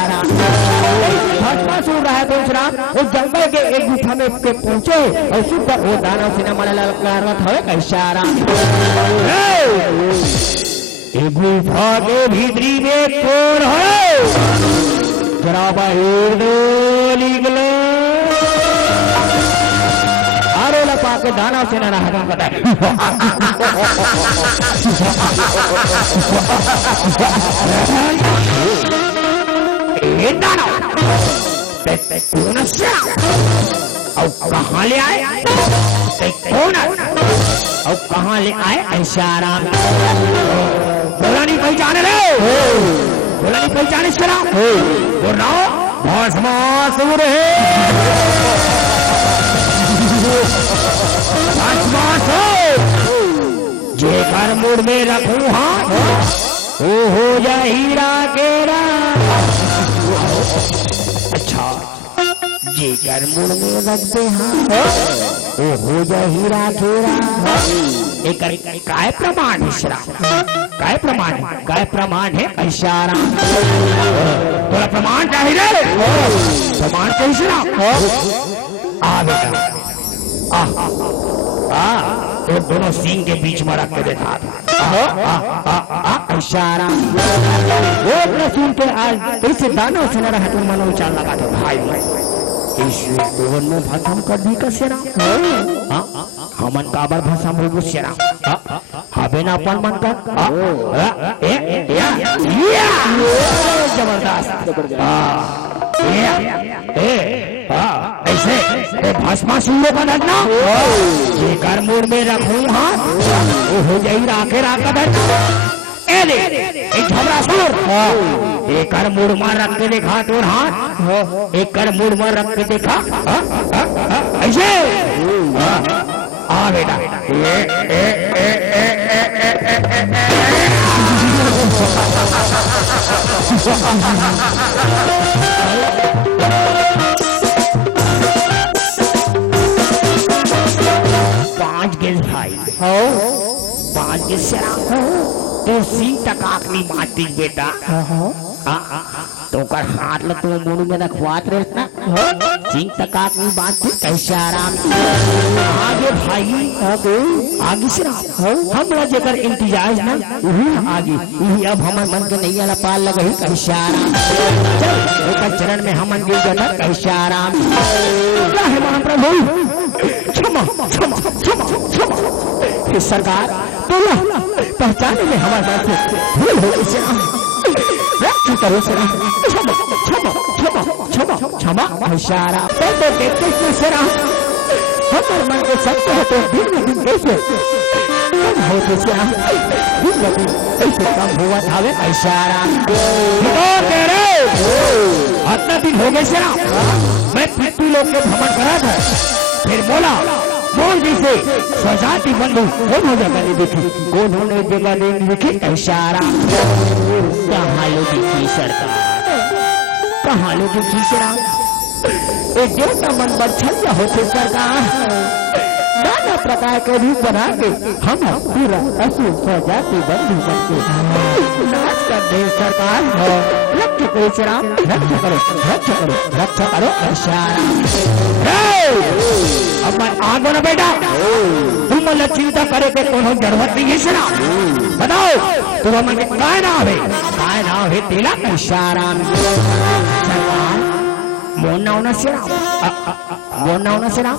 भस्मासुर रहा तो श्री राम वो जंगल के एक गुफा में के पहुंचे और सुपर वो दानव सेना मन लगा था कैसा गुफा के भीतरी में कौन है जरा बाहर निकलो अरे लपा के दानव सेना रहा बताए कहाँ ले आए कौन और कहाँ ले आए ऐसा आराम बोला नहीं पहचाने रे बोला नहीं पहचाने शरा बोल रहा हो भस्मासुर है जेकर मुड़ में रखूं हाथ वो हो जा हीरा केरा अच्छा जेकर मुड़ में रख दे हाथ वो हो जा हीरा केरा एक काय प्रमाण है श्रा काय प्रमाण है इशारा थोड़ा प्रमाण चाहिए रे प्रमाण चाहिए श्रा आ बेटा तो दोनों सींग के बीच में रख के देखा था इशारा वो सुन के आज कैसे दानव से न रहा तुम मनो चाल लगा दो भाई ईश्वर में भस्म कर दी का सेना हमन काबर भस्म हो गो सेना हबे ना अपन मन का जबरदस्त ऐसे भस्मासुरों का डरना जेकर मुड़ में रखूं हाथ वो हो जाई राखे राका डरना एक झबरासुर एक मुड़ में रख के देखा तो हाथ एक मुड़ में रख के देखा ऐसे आ बेटा पांच गिल भाई हो पांच गिल शरा तो सी टकाकनी मारती बेटा तो कर हाथ ल तो मुंह में रखवात रहना सिंह टकाकनी बांधती कैसे आराम आगे भाई आगे से हम जेकर इंतजार ना वही आगे वही अब हमर मन के नहीं आला पाल लगे ही कैसे आराम चल चरण में हमन गिर जाना कैसे आराम क्या है महाप्रभु क्षमा क्षमा क्षमा क्षमा सरकार बोला पहचाने में हमारे बात भूल हो गई से रक्षा करो से क्षमा क्षमा क्षमा क्षमा क्षमा इशारा तो देखते हैं से हमारे मन के सत्य है तो दिन में दिन कैसे कम होते से दिन में दिन कैसे कम हुआ था वे इशारा कह रहे इतना दिन हो गए से मैं पृथ्वी लोक के भ्रमण करा था फिर बोला बोल जी से स्वजाति बंधु कौन हो जगह नहीं देखी कौन होने जगह नहीं देखी इशारा कहाँ लोग की सरकार कहाँ लोग की शराब एक देवता मन पर छल्ला होते सरकार नाना प्रकार के रूप बना के हम पूरा असुर स्वजाति बंधु बनके नाच कर दे सरकार रक्षा करो शराब रक्षा करो रक्षा करो रक्षा करो इशारा अब मैं आगो ना बेटा तुम मतलब चिंता करे के कोनो जरूरत नहीं है शराब बताओ तुम मन काय ना है तेला इशारा मोना होना शराब मोना होना शराब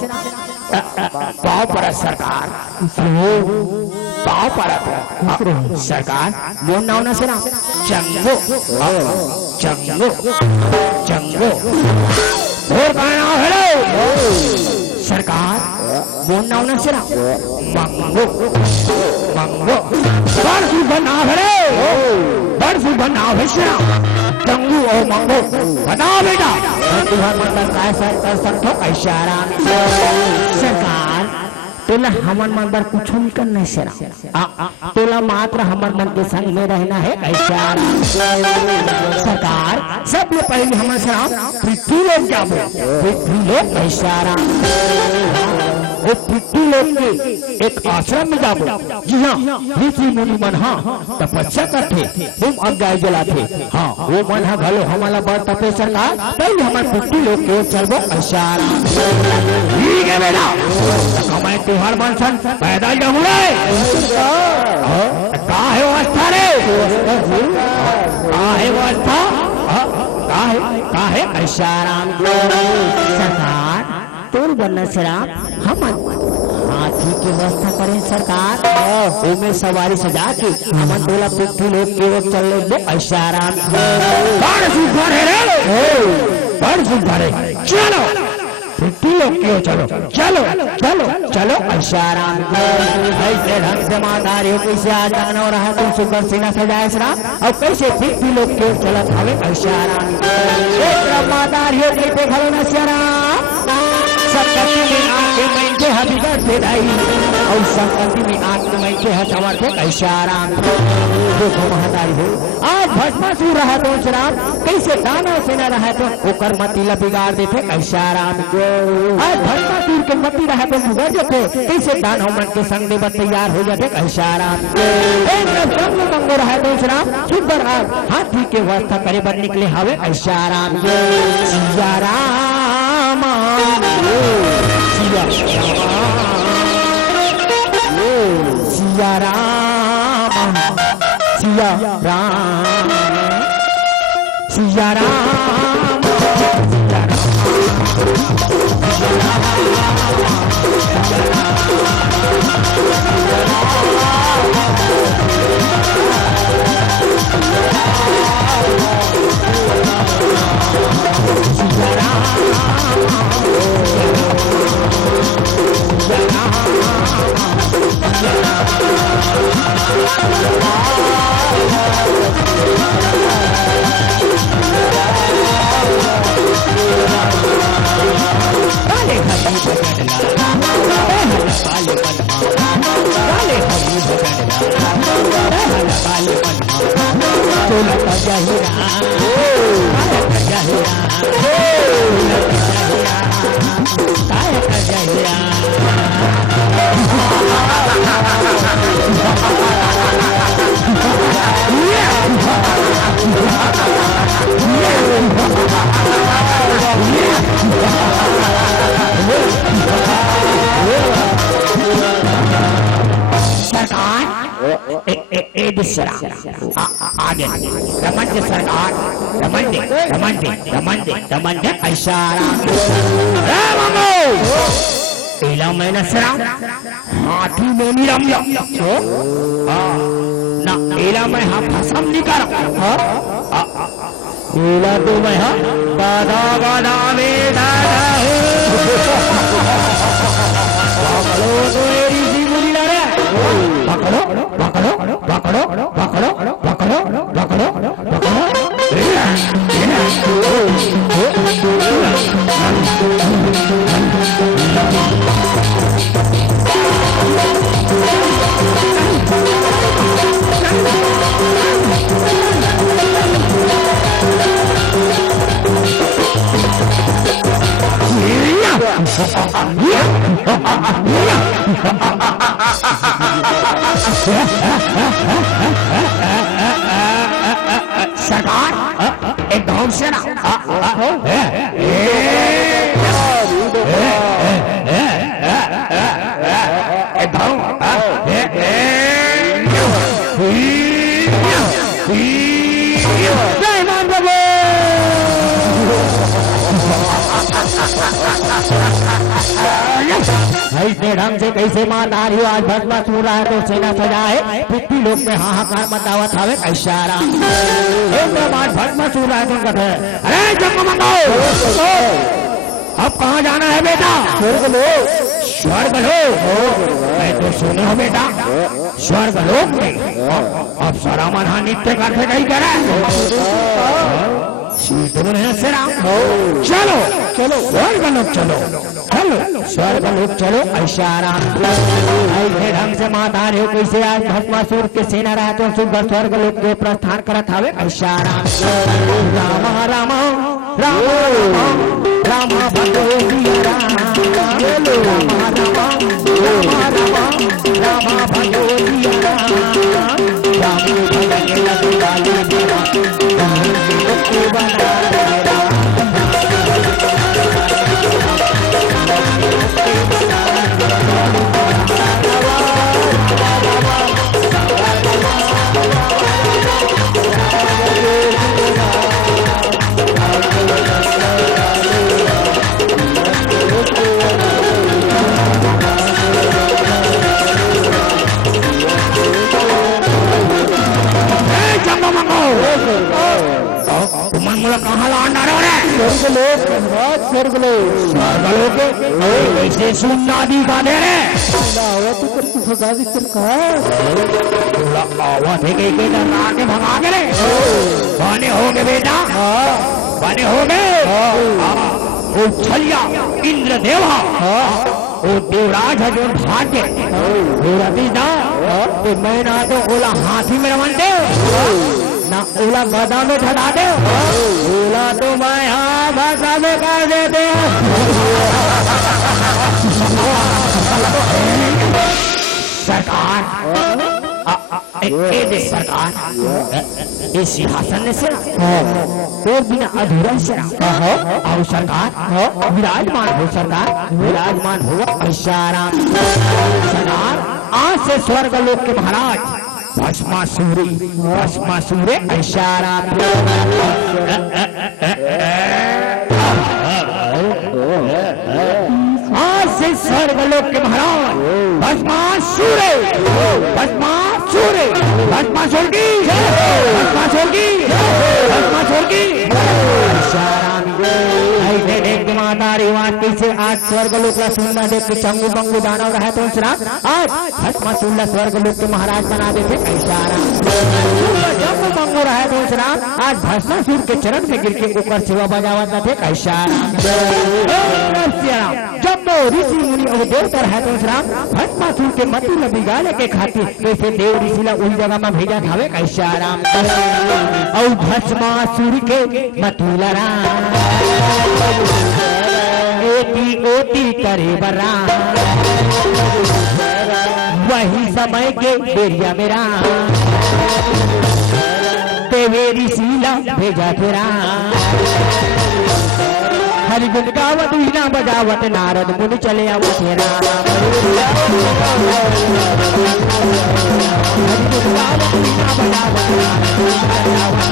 पाव पर सरकार पाव पर सरकार मोना होना शराब चंगो चंगो चंगो और गाना हेलो सरकार बोलना होना शराब मंगो मंगो बड़ बनाव रे बड़ बनाव श्याम जंगू ओ मंगो बताओ बेटा तुहार मंदिर काय कर सकतो इशारा सरकार तोला हमर मंदिर कुछ भी करना है तोला मात्र हमर मन के संग में रहना है इशारा सरकार सबले पहले हमर श्याम पृथ्वी लोग जाबो पृथ्वी लोग इशारा वो पृथ्वी लोग के एक आश्रम में जाबो जी हाँ ऋषि मुनि मन हाँ तपस्या करते तुम अज्ञा जलाते हाँ वो मन हा घलो हमारा बड़ तपे सरकार पहले हमारे पृथ्वी लोग के चलबो इशारा ठीक है बेटा कमाए तुहार मन सन पैदल जाऊँ रे का है अवस्था रे का है अवस्था का है इशारा सरकार तोर बनना शराब हम हाथी की व्यवस्था करें सरकार में सवारी सजा के हम टोला पृथ्वी लोग के ओर चल ले इशारा बड़ सुधर है रे बड़ सुधर है चलो पृथ्वी लोग के चलो चलो चलो चलो इशारा ऐसे ढंग से मातारियों कैसे आज गाना रहा तुम सुंदर सीना सजाए शराब और कैसे पृथ्वी लोग के चलत हवे इशारा मातारियों के घरों न शराब संकल्प में आके मैं के हबीगर से दाई और संकल्प में आके मैं के हथवर से इशारा देखो महादारी हो आज भस्मासुर रहा तो शराब कैसे दाना से न रहा तो ओकर मतीला बिगाड़ देते इशारा आज भस्मासुर के मती रहा तो बिगड़ जाते कैसे दान मन के संग में तैयार हो जाते इशारा एक संग मंगो रहा तो शराब सुंदर आज हाथी के व्यवस्था करे बन निकले हवे इशारा सिया राम सिया राम सिया राम आगे रमंडे सरकार रमंडे इशारा पहला महीना सरा हाथी में निरम ना पहला मैं हाँ फसम निकाल पहला तो मैं हाँ दादा दादा में दादा तो एरी सी बुरी लड़े पकड़ो पकड़ो पकड़ो पकड़ो पकड़ो पकड़ो पकड़ो सरकार एक गाँव से ना ऐसे ढंग से कैसे मारदार हो आज भस्मासुर रहा है तो सेना सजाए पृथ्वी लोक में हाहाकार मचावत हवे इशारा आज भस्मासुर रहा है तो कहते अरे जंगमंगो अब कहाँ जाना है बेटा स्वर्ग लोक मैं तो सुने हो बेटा स्वर्ग लोक में अब सारा मना नित्य करते नहीं करे चलो चलो स्वर्ग लोक चलो चलो स्वर्ग लोक चलो ऐसा आराम ऐसे ढंग से माता रे कैसे आज भस्मासुर के सेना रहा तो सुगर स्वर्ग लोक के प्रस्थान करत हवे ऐसा आराम राम राम राम राम राम भगो राम राम राम भगो राम भगत लगे बना कहाँ लाना स्वर्ग लोग कैसे सुनना दिखा दे रहे आवाज है के डरा के भगा के रे बने हो गए बेटा बने हो गए वो छलिया इंद्र देवा वो देवराज है जो भाग्य तो मैं ना तो ओला हाथी में रमन दे ना ओला गदा में ठगा दे ओला तो मैं यहाँ भाषा में कर देते सरकार सरकार इस सिंहासन से और बिना अधूरा से आओ सरकार विराजमान हो सरकार विराजमान हो ऐशाराम सरकार आज से स्वर्ग लोक के महाराज भस्मासुर ऐशाराम आज से स्वर्ग लोक के महाराज भस्मासुर आज स्वर्ग लोक सुंदर देख के चंगू बंगू दानव रहे तो आज भस्मासुर स्वर्ग लोक के महाराज बना देते चंगू बंगू रहे तो आज भस्मासुर के चरण में गिर के ऊपर सेवा बजावत थे जब ऋषि मुनि और देवता है तो भस्मासुर के मती में बिगाड़े के खातिर वैसे देव ऋषि ला उस जगह में भेजा था कैसा राम और भस्मासुर के मतुला राम ओटी ओटी करे बरा वही समय के बेरिया मेरा तेवेरी शीला भेजा तेरा हरि गुण गावत वीणा बजावत नारद मुनि चले आवत तेरा हरि गुण गावत वीणा बजावत नारद मुनि चले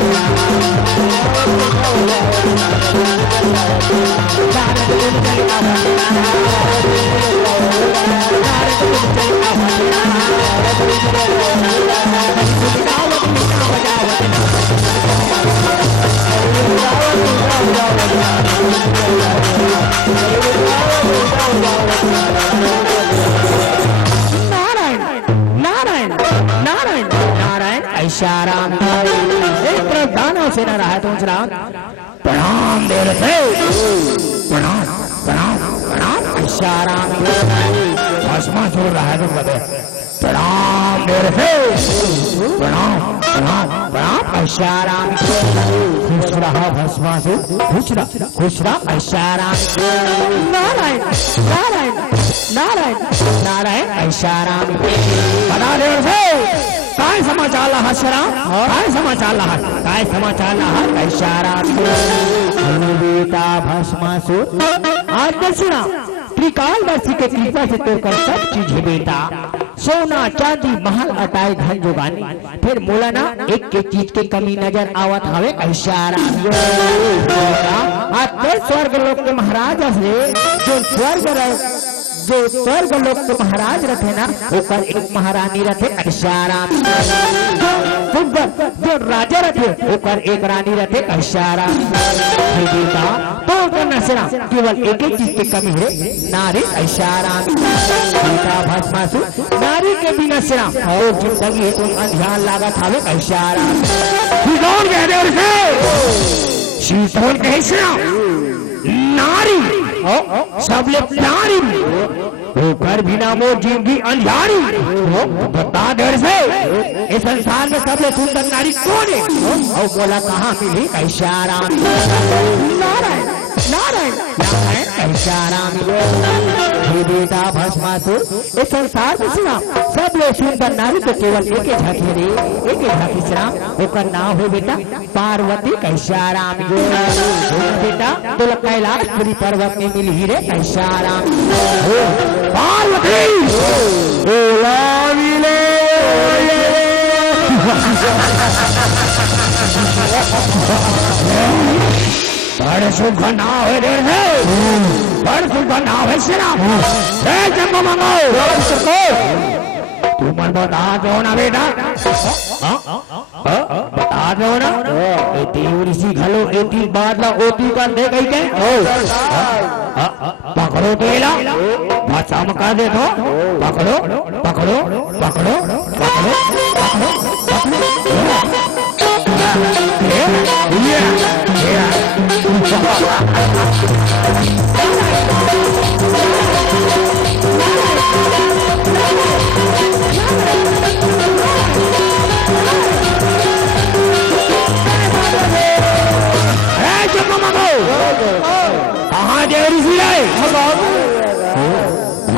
नारायण नारायण नारायण नारायण ऐशाराम एक तरफ दानव सेना रहा है तो प्रणाम दे रहे प्रणाम प्रणाम प्रणाम ऐशाराम भस्मासुर रहा है तो प्रणाम दे रहे प्रणाम प्रणाम प्रणाम ऐशाराम खुश रहा भस्मासुर खुश रहा ऐशाराम नारायण नारायण नारायण नारायण ऐशाराम बता दे रहे काय समाचार रहा शराब काय समाचार रहा काय समाचार रहा ऐशाराम बेटा भस्मासुर आज दर्शना त्रिकालदर्शी के कृपा से तोड़कर सब चीज है बेटा सोना चांदी महल अटाए धन जोगानी फिर मोलाना एक के चीज की कमी नजर आवत हवे ऐशाराम आज स्वर्ग लोक के महाराज है जो स्वर्ग लोक के महाराज रथे ना होकर एक महारानी रथे ऐशाराम सुंदर जो राजा रहते ओकर एक रानी रहते कैसारा बेटा तो करना सेना केवल एक ही चीज की कमी है नारी कैसारा बेटा भस्मासुर नारी के बिना सेना और जिंदगी है तुम अनजान लागत हवे कैसारा कौन कह रहे उसे शीतोल कहे सेना नारी सबले प्यारी होकर बिना वो जिंदगी अंधारी बता देर से इस संसार में सबले सुंदर नारी कौन है और बोला कहाँ मिली कैसारा नारायण नारायण नारायण कैसारा मिले बेटा भस्मासुर इस संसार में सुना सब लोग सुंदर नारी तो केवल एक ही झांकी रे एक ही झांकी श्राम होकर नाम हो बेटा पार्वती कैसारा मिले बेटा तो कैलाश पूरी पर्वत में मिली ही रे कैसारा पार्वती बड़ सुख नाव है देर है बड़ सुख नाव है श्राम जन्म मंगो तू मन बता दो ना बेटा बता दो ना एती ऋषि घलो एती बादला ओती कर दे गई के पकड़ो तेला भाषा में कर दे तो पकड़ो पकड़ो पकड़ो पकड़ो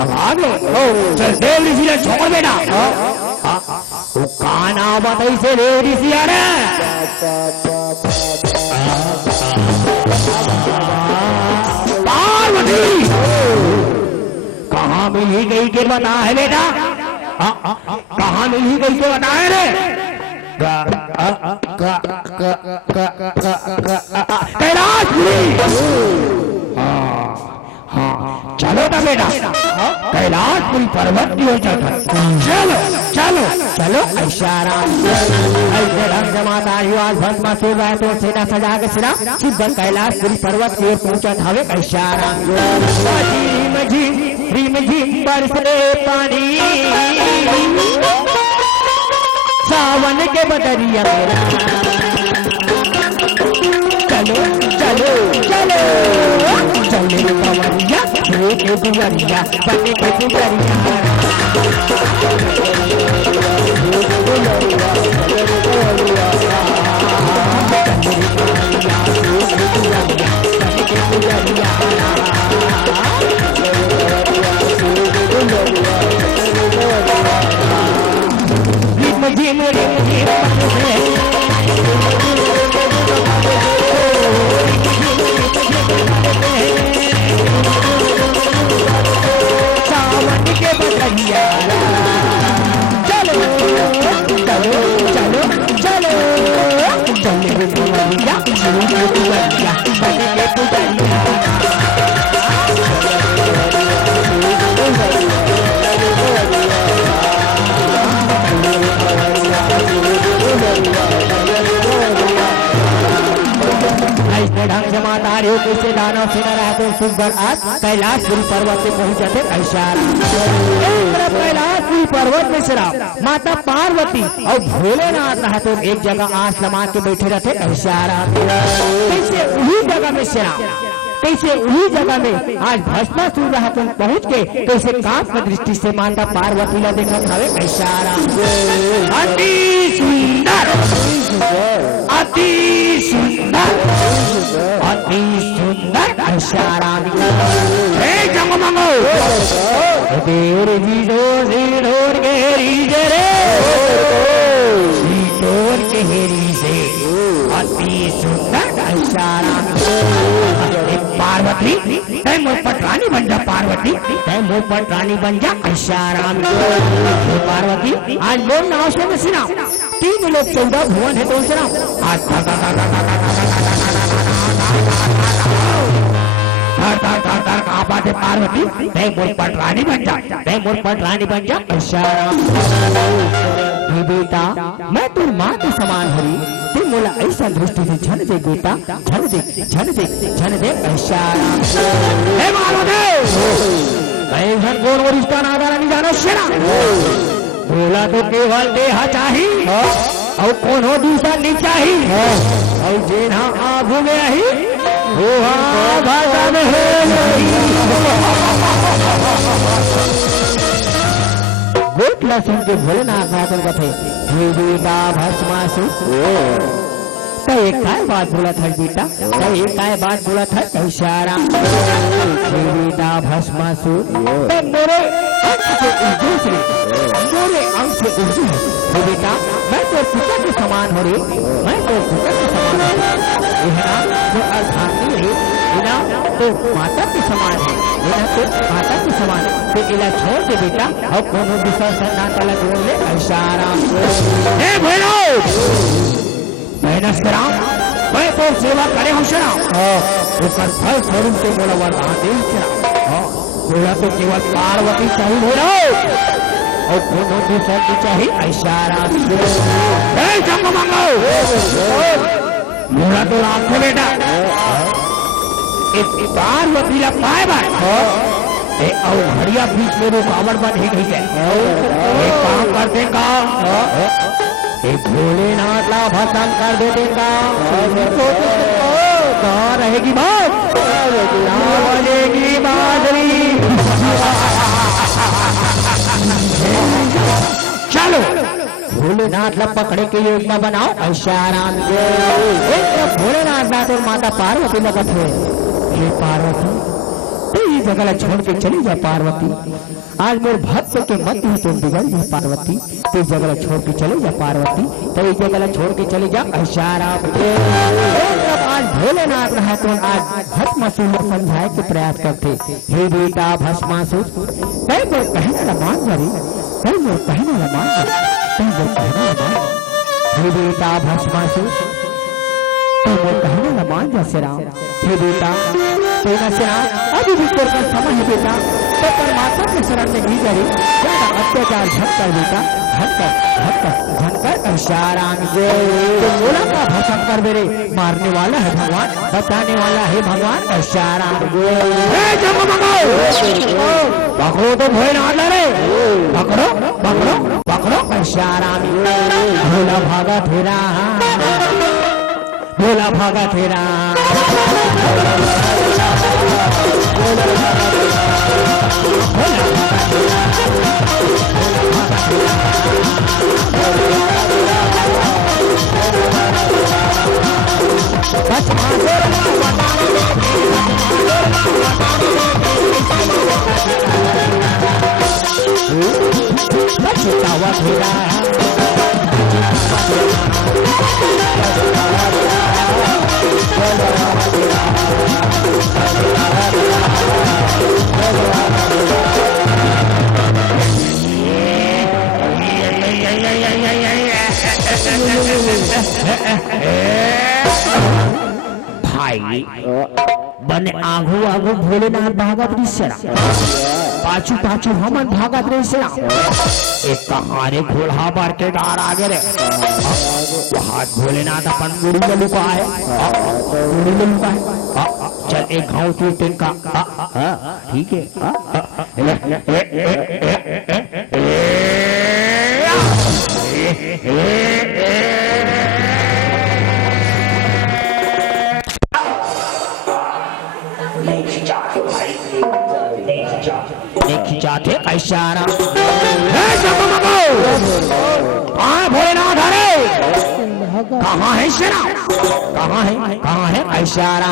चल देव ऋषि ने छोड़ बेटा वो काना बताई से देव ऋषि आ रहे पार्वती कहाँ मिली गई के बता है बेटा कहाँ मिली गई के बता है रे कैलाशपुरी चलो ना बेटा कैलाशपुरी पर्वत की ओर चलो चलो चलो ऐशारा ऐसे ढंग से माता युवा भस्मासुर रहे तो सेना सजा के सिरा सीधा कैलाशपुरी पर्वत की ओर पहुंचा था ऐशारा रिम झिम बरसे पानी सावन के बदरिया मेरा चलो चलो चलो चले कंवरिया के दुवरिया बने के दुवरिया कैसे दानव सेना रहते सुखगढ़ आज कैलाशपुरी पर्वत से पहुंचे थे कैलाशपुरी पर्वत में सिरा माता पार्वती और भोलेनाथ रहते एक जगह आस लगा के बैठे रहते कैसारा कैसे उन्हीं जगह में सिरा कैसे उन्हीं जगह में आज भस्मासुर रहते पहुंच के कैसे कांप दृष्टि से माता पार्वती ला देखा था कैसारा अति सुंदर अति सुंदर अति सुंदर कैसारा देवर जी जोर के रीजे रे जोर के हेरी से अति सुंदर कैसारा पार्वती तय मोर पटरानी बन जा पार्वती तय मोर पटरानी बन जा कैसारा पार्वती आज बोल नाव से सुना 3 लोग 14 भुवन है तो सुना आज कहाँ बात है पार्वती तय मोर पटरानी बन जा तय मोर पटरानी बन जा कैसारा हे बेटा मैं तो माँ के समान हरी तू मोला ऐसा दृष्टि से झन दे बेटा झन दे झन दे झन दे इशारा हे मारो दे ऐसा कौन वो रिश्ता नाता नहीं जानो शेरा बोला तो केवल देहा चाही और कौन हो दूसरा नहीं चाही और जेना आभू में ही वो भाषा में गोटला सुन के भोलेनाथ नाथन कथे हे बेटा भस्मासु तो एक काय बात बोला था बेटा तो एक काय बात बोला था इशारा हे बेटा भस्मासु तो मेरे अंश से दूसरे मेरे अंश से दूसरे हे बेटा मैं तो पिता के समान हो रे मैं तो पिता के समान हूँ यह जो अर्धांगी है ना तो माता के समान है यह तो माता के समान तो इला छोड़ दे बेटा और कौन दूसरा नाता लग जोड़ ले इशारा ए भैलो मेहनत करा मैं तो सेवा करे हूँ शरा उसका फल स्वरूप से बोला वरदान दे शरा बोला तो केवल पार्वती चाहिए भैलो और कौन दूसरा की चाहिए इशारा ए जंग मंगो बोला तो रात को बेटा पार्वती ला पाए बाय और हरिया बीच में रुकावट बन ही गई है एक काम कर देगा एक भोलेनाथ ला भस्म कर दे देगा कहाँ रहेगी बात बजेगी बादरी चलो भोलेनाथ ला पकड़े की योजना बनाओ इशारा भोलेनाथ नाथ और माता पार्वती लगत है हे पार्वती तो ये जगह छोड़ के चली जा पार्वती आज मेरे भक्त के मत ही तुम बिगड़ गई पार्वती तो जगह छोड़ के चले जा पार्वती तो ये जगह छोड़ के चले जा इशारा आज भोलेनाथ रहा तो आज भस्मासुर को समझाए के प्रयास करते हे बेटा भस्मासुर कई बार कहना मान जा रही कई बार कहना मान कई बार कहना मान हे बेटा भस्मासुर तो वो कहने न मान जा सिरा हे बेटा तेरा सिरा अभी भी तेरे का समय है बेटा तो परमात्मा के शरण में नहीं करी ज्यादा अत्याचार झटकर बेटा झटकर इशारा तो बोला का भस्म कर दे रे मारने वाला है भगवान बचाने वाला है भगवान इशारा पकड़ो तो भय ना रे पकड़ो पकड़ो पकड़ो इशारा भोला भागा तेरा भोला भागा तेरा बचतावा तेरा भाई बने आगू आगू भोलेनाथ भागत रिश्रा पाछू पाछू हमन भागत रिश्रा एक कहारे घोड़ा बार के डार आगे रे हाथ भोलेनाथ अपन गुड़ी में लुका है गुड़ी में लुका है चल एक घाव तू तिनका ठीक है खिंचाते इशारा भोलेनाथ अरे कहाँ है शेरा कहाँ है इशारा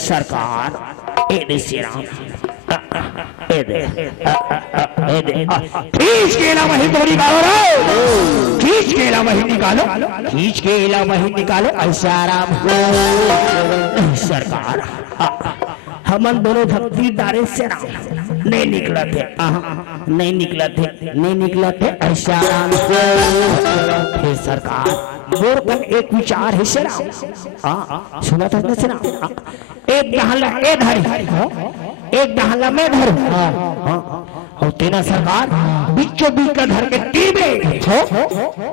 सरकार ए दे शेरा ए दे खींच के ला वही तो निकालो रे खींच के ला वही निकालो इशारा सरकार हमन दोनों भक्ति दारे से नहीं निकला थे ऐसा सरकार मोर कन एक विचार है सेना सुना था ना सेना एक डहला ए धरी एक डहला में धर और तेना सरकार बीचों बीच का धर के टीबे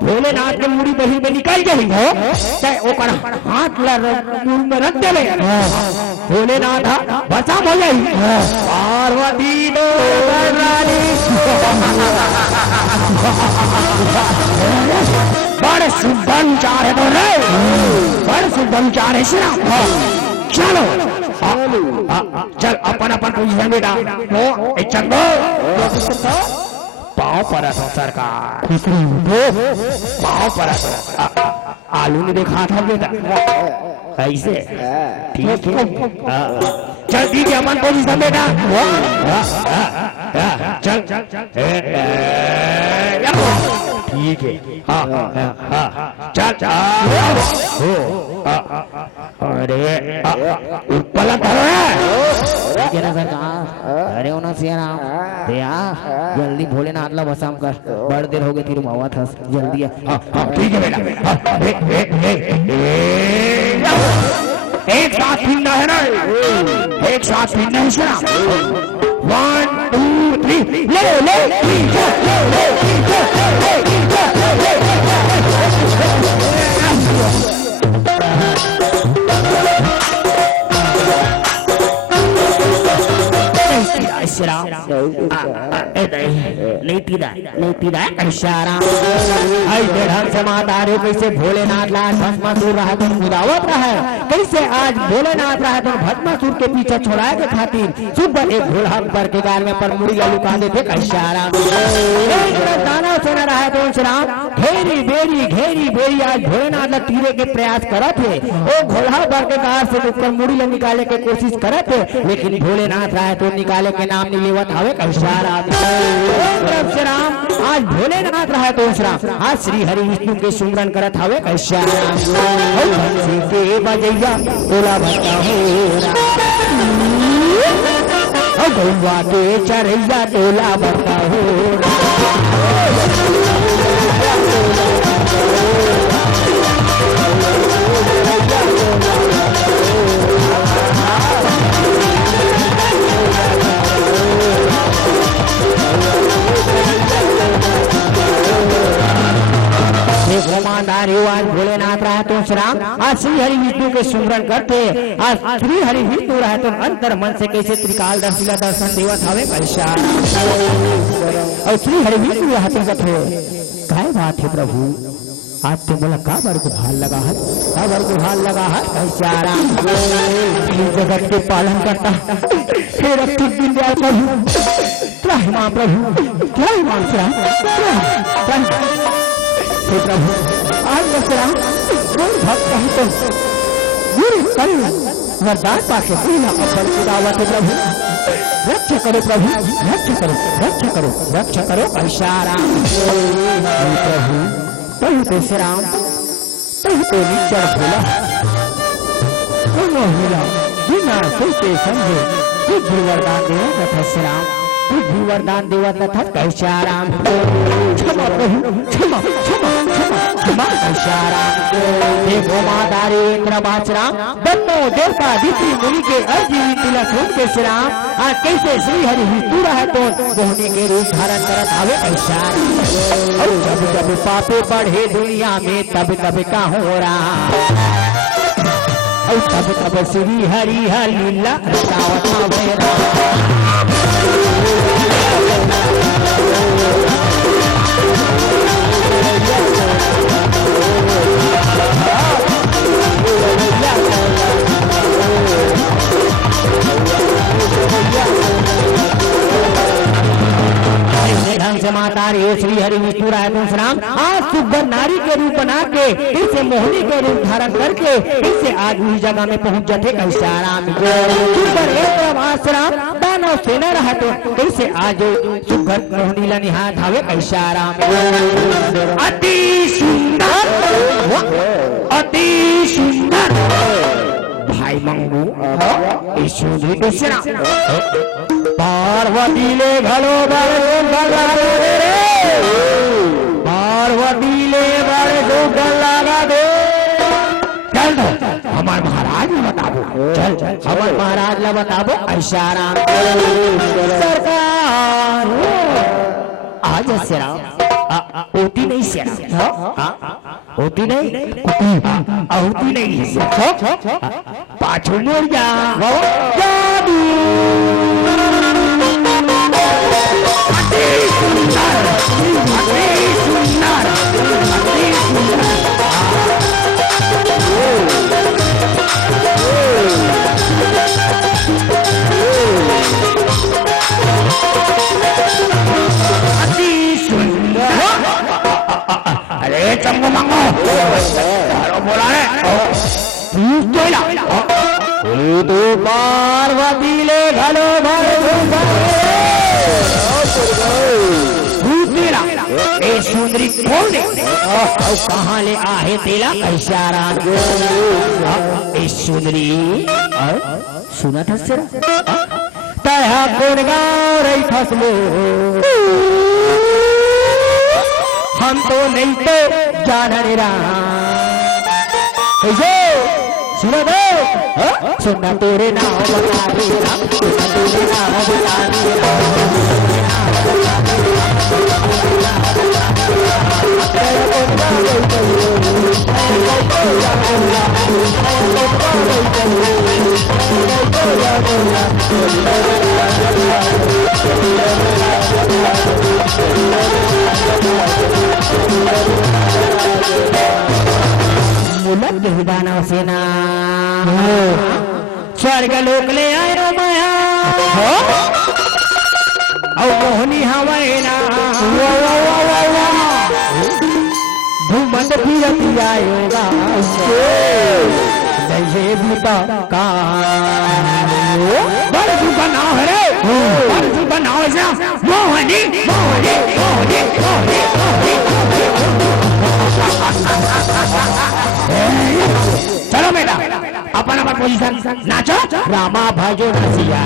भोलेनाथ के मुड़ी बही में निकल गई हो ओकर हाथ मुंह में रख देले भोलेनाथ बचाव हो जाई पार्वती दो बड़े सुबन चाहे तो रे बड़े सुबन चाहे श्री चलो चल अपन अपन पोजीशन बेटा चंगो पाँव पर सरकार पाँव पर आलू ने देखा था बेटा ऐसे ठीक है चल ठीक है अपन पोजीशन बेटा चल ठीक है चल अरे पलट सरकार अरे उन्हें सियाराम दया जल्दी भोलेनाथ ला बसाम कर बड़ देर हो गई तेरी मावा था जल्दी ठीक है बेटा एक साथ पीना है ना एक साथ पीना है सियाराम 1 2 3 ले ले नहीं पीदा से मातारे कैसे भोलेनाथ लाल भस्मासुर रहा तो मुदावत रहा कैसे आज भोलेनाथ रहा तो भस्मासुर के पीछे छोड़ा के खातिर सुबह एक भोला पर के गाल में पर मुड़ी लुका देते कैशारा दानव सेना रहा तो राम घेरी बेरी आज भोलेनाथ ला तीरे के प्रयास करत है वो घोड़ा पर के गाल से ऊपर मुड़ी ला निकाले के कोशिश करत है लेकिन भोलेनाथ रहा तो निकाले के नाम नहीं लेवत हवे कैशारा राम आज भोलेनाथ रहा तो आज श्री हरि विष्णु के सुमरन करत हवे कैशारा के बजैया तोला भक्ता हो गौवा के चरैया तोला भक्ता हो आज भोलेनाथ रहा तो श्राम आज श्री हरि विष्णु के सुमरन करते आज श्री हरि विष्णु रहा तो अंतर मन से कैसे त्रिकाल दर्शिला दर्शन देवत हवे कैसा और श्री हरि विष्णु रहते कथे काय बात है प्रभु आज तो बोला का बार को भाल लगा है कैसा जगत के पालन करता फिर रक्षित दिन दयाल प्रभु त्राहिमाम प्रभु त्राहिमाम श्राम प्रभु आज भक्त है तो वरदान पाके दावत प्रभु रक्षा करो प्रभु रक्षा करो कैशारा प्रभु तही तो श्राम तही तो निचर भोला मिला बिना सोचे समझे बुद्धि वरदान देव तथा श्राम बुद्धि वरदान देव तथा कैशारा क्षमा प्रभु क्षमा दोनों देवता ऋषि मुनि के अर्जी तिलक रूप के श्राम आज कैसे श्री हरि विष्णु रहा तो मोहनी के रूप धारण करत आवे ऐसा और जब जब पापे बढ़े दुनिया में तब का हो रहा और तब श्री हरि लीला माता रे श्री हरि विष्णु राय राम आज सुंदर नारी के रूप बना के इसे मोहनी के रूप धारण करके इसे आज उस जगह में पहुंच जाते कैशाराम दानव सेना रहा तो कैसे आज सुंदर मोहनी ला निहार धावे कैशाराम अति सुंदर भाई मंगू पार्वती ले घड़ो पार्वती ले बड़े दो गला दे चल हमारे महाराज ने बताबो चल हमारे महाराज ने बताबो ऐसा राम सरकार आज सेरा होती नहीं सेरा होती नहीं होती नहीं पाछू मोड़ जा जादू अरे चंगो मंगो बोला है तो पार्वती ले घलो भर ए सुंदरी कौन कहाँ ले आहे तेला इशारा ए सुंदरी सुना था सिर तया कौन गाँव रही फसलो हम तो नहीं तो जानने सुना दो सुनना तेरे नाम बता देना सुनना तेरे नाम बता देना मुलक दानव सेना स्वर्ग लोक ले आए रो माया और मोहनी हवाएना भूमंड फिरती आएगा जैसे भूता का बरसू बनाओ रे बरसू बनाओ मोहनी मोहनी मोहनी मोहनी चलो बेटा अपन अपन पोजीशन नाचो रामा भजो रसिया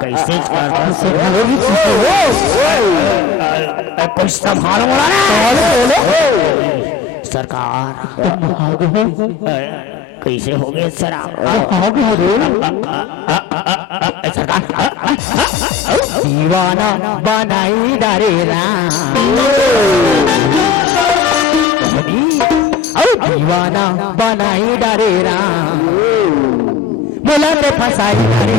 कैसे कुछ संभालो सरकार कैसे हो गए सरकार दीवाना बनाई डारे दीवाना बनाई डारे बोला ते फसाई डारे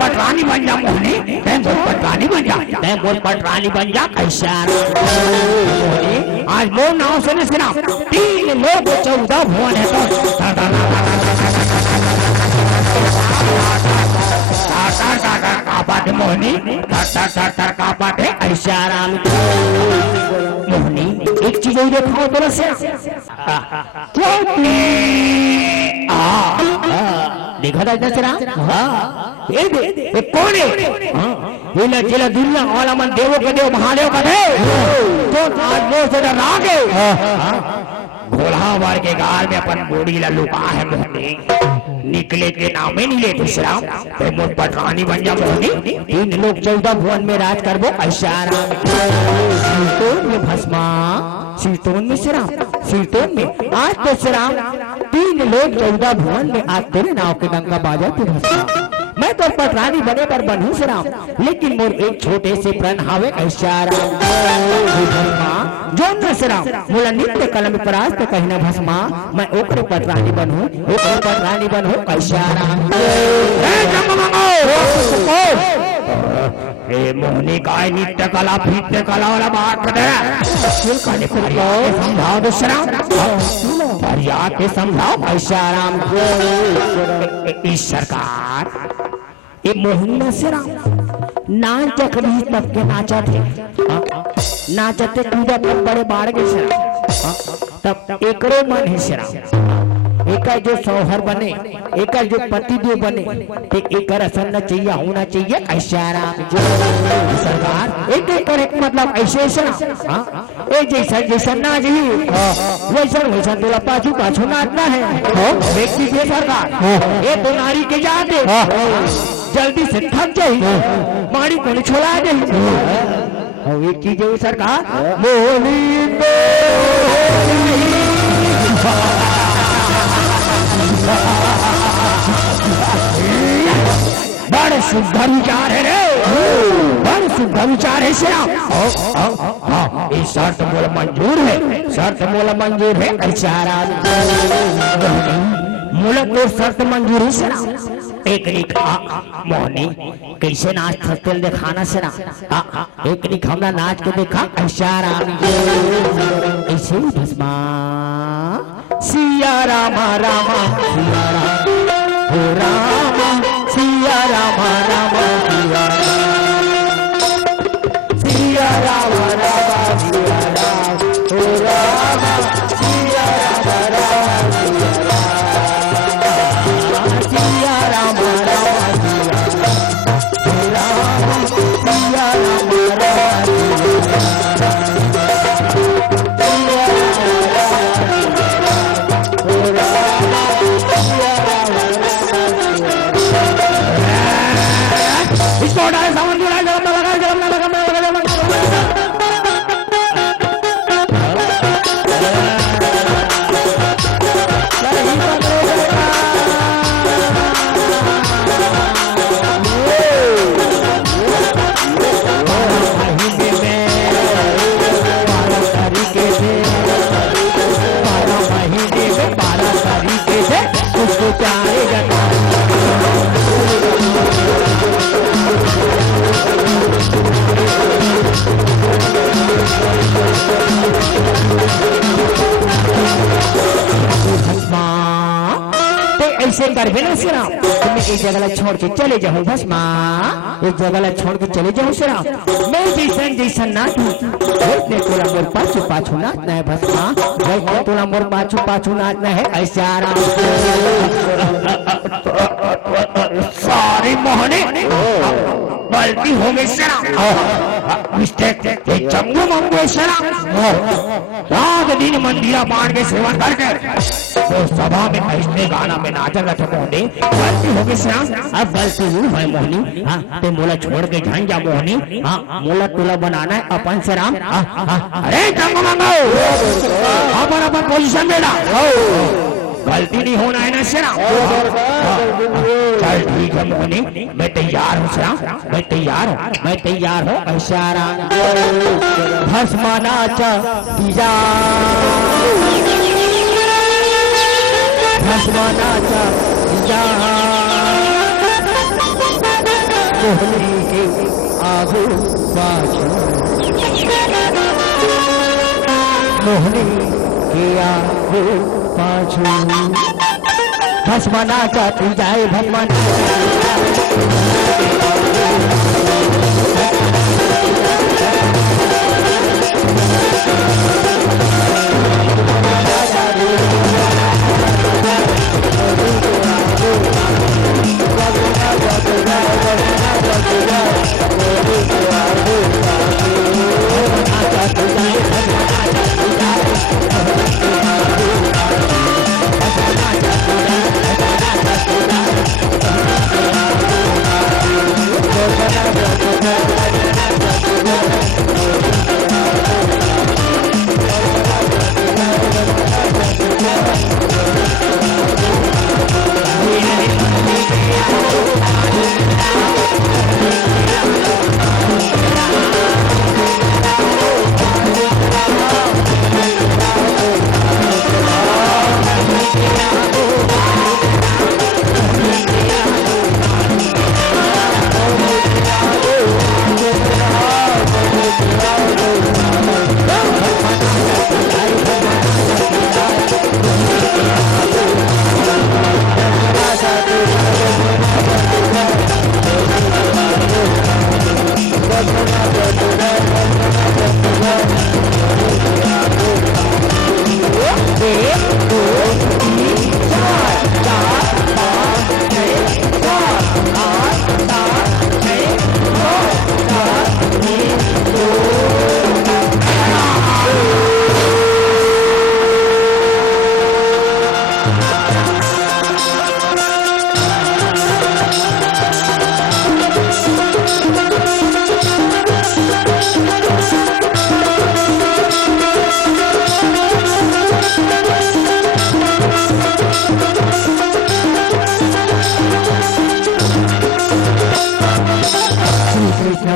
पटरानी बन जा मोहनी पटरानी बन जा पटरानी बन जा कैसा आज वो नाव से ना 3 लोग 14 भुवन है तो मोहनी कापाटे ऐसा राम मोहनी एक चीज देखो तो देखा था नचरा ये कौन है ये जिला दुनिया वाला मन देवों का देव महादेव का देव तो आज वो से राग भोला बार के गाल में अपन बूढ़ी लुका है मोहनी निकले के नाम ही नहीं लेते श्राम मोट पटरानी बन जा मोहनी 3 लोग 14 भुवन में राज करबो ऐसा शीतोन में भस्मा शीतोन में श्राम शीतोन में आज तो श्राम 3 लोग 14 भुवन में आज तेरे नाव के डंका बाजा तू भस्मा मैं तो पटरानी बने पर बनूं श्राम लेकिन मोर एक छोटे से प्रण हावे ऐसा जो न श्राम मोला नित्य कलम परास्त तो कहना भस्मा मैं ओकरे पटरानी बनूं ओकरे पटरानी बनूं ऐसा हे मोहनी काय नित्य कला फीत्य कला वाला बात कर समझाओ दूसरा फरियाद के समझाओ ऐसा राम इस सरकार ये मोहनी से राम नाच कभी तब के नाचा थे नाचते कूदा तब बड़े बाढ़ के शराब तब एकरो मन है शराब एक जो सौहर बने एक जो पति देव बने एक असर न चाहिए होना चाहिए ऐसा सरकार एक मतलब ऐसे जैसा जैसा ना जी वैसा वैसा तोला पाछू पाछू नाचना है व्यक्ति के सरकार ये तो नारी के जाते जल्दी से थक जाए माड़ी को छोड़ा दे एक चीज है सरकार मोहनी बड़े शुद्ध विचार है रे बड़े शुद्ध विचार है श्याम ये शर्त मोला मंजूर है शर्त मोला मंजूर है ऐसा मोला तो शर्त मंजूर है श्याम एक लिखा मोहनी कैसे नाच थकते दिखाना से ना एक लिख हमरा नाच के देखा ऐसा ऐसे भस्मा सिया रामा रामा सिया रामा हो रामा सिया रामा रामा सिया रामा रामा सिया रामा हो रामा सिया रामा रामा सिया रामा रामा सिया रामा सिया रामा ऐसे कर बिना सिरा तुम्हें एक जगह छोड़ के चले जाओ बस माँ एक जगह छोड़ के चले जाओ सिरा मैं जैसन जैसन नाचू वैसे तोला मोर पाछू पाछू नाचना है बस माँ वैसे तोला मोर पाछू पाछू नाचना है ऐसा सारी मोहने गलती हो गई सिरा मिस्टेक चंगू मंगू सिरा रात दिन मंदिरा बांट के सेवन करके तो सभा में ऐसे गाना में नाचन रखे मोहनी गलती हो गई श्याम अब गलती हुई है मोहनी हाँ ते मोला छोड़ के जान जा मोहनी हाँ मोला तुला बनाना है अपन से राम अरे चंगू मंगो अपन अपन पोजीशन में डाल गलती नहीं होना है ना श्याम चल ठीक है मोहनी मैं तैयार हूँ श्याम मैं तैयार हूँ ऐसा भस्मा नाचा तीजा भस्मा नाचा तीजा मोहनी के आगू पाछू मोहनी के आगू पाछू भस्मा नाचा तीजा भस्मा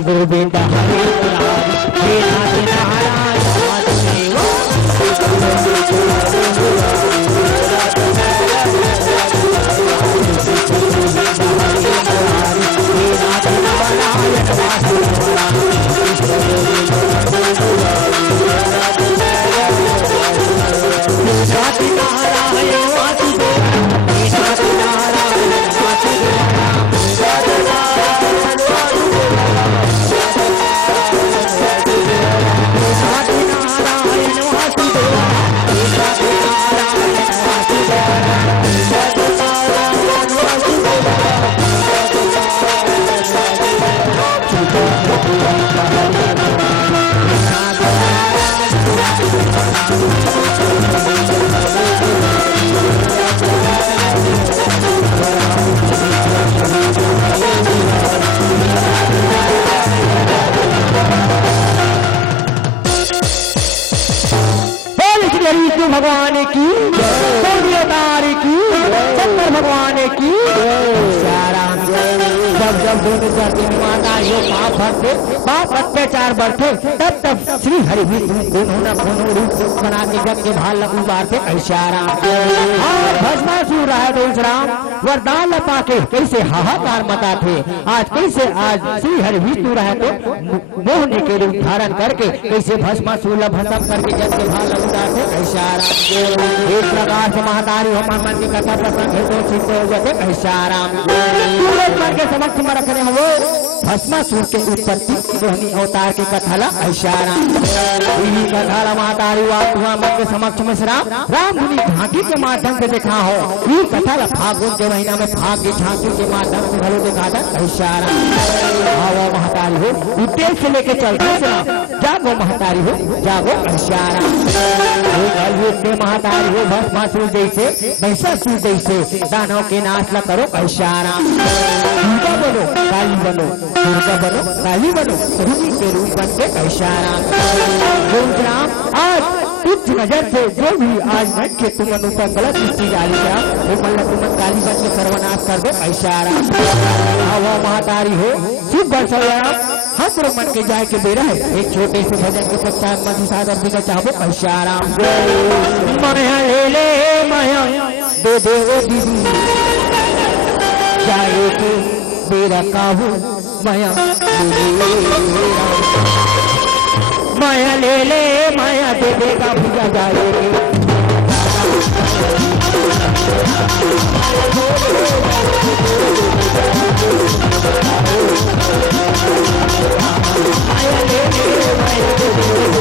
गोविंद हरे मुरारी हे नाथ नारायण वासुदेव विष्णु भगवान की सूर्यतार की चंद्र भगवान की राम जब जब दोनों जाति माता ये पाप अत्याचार बढ़ते तब तब श्री हरि दोनों रूप बना के जग के भाल लगू बारते ऐसा राम और भस्मासुर रहा राम वरदान लपा के कैसे हाहाकार मता थे आज कैसे आज श्री हरि विष्णु रहे तो मोहने के रूप धारण करके कैसे भस्मासुर भस्म करके जग के भाल लगू बारते ऐसा राम एक प्रकार से महतारी हो मन की कथा प्रसंग है तो सिद्ध हो जाते ऐसा राम के समक्ष में रखने हो भस्मासुर के उत्पत्ति मोहनी अवतार की कथा ला ऐसा राम कथा ला महतारी मन के समक्ष में राम मुनि झांकी के माध्यम से देखा हो ये कथा ला फागुन के महीना में फाग की झांकी के माध्यम से घरों देखा था ऐसा राम महतारी हो उद्देश्य से लेके चलते जागो महतारी हो जागो ऐसा राम महतारी हो भस्मासुर जैसे महिषासुर जैसे दानव के नाश ला करो ऐसा राम दुर्गा बनो काली बनो दुर्गा बनो काली बनो रूपी के रूप बन के ऐसा राम आज उच्च नजर से जो भी आज मन के तुमन ऊपर गलत दृष्टि डाली वो मन तुमन काली बन के सर्वनाश कर दो ऐसा राम महतारी हो शिव बरसराम हर मन के जाए के बेरा है एक छोटे से भजन के पश्चात मधु सागर भी का चाहो ऐसा राम माया ले माया दे दे वो दीदी जाए के बेरा काबू माया माया ले माया दे देगा भूजा जाएगी माया ले माया दे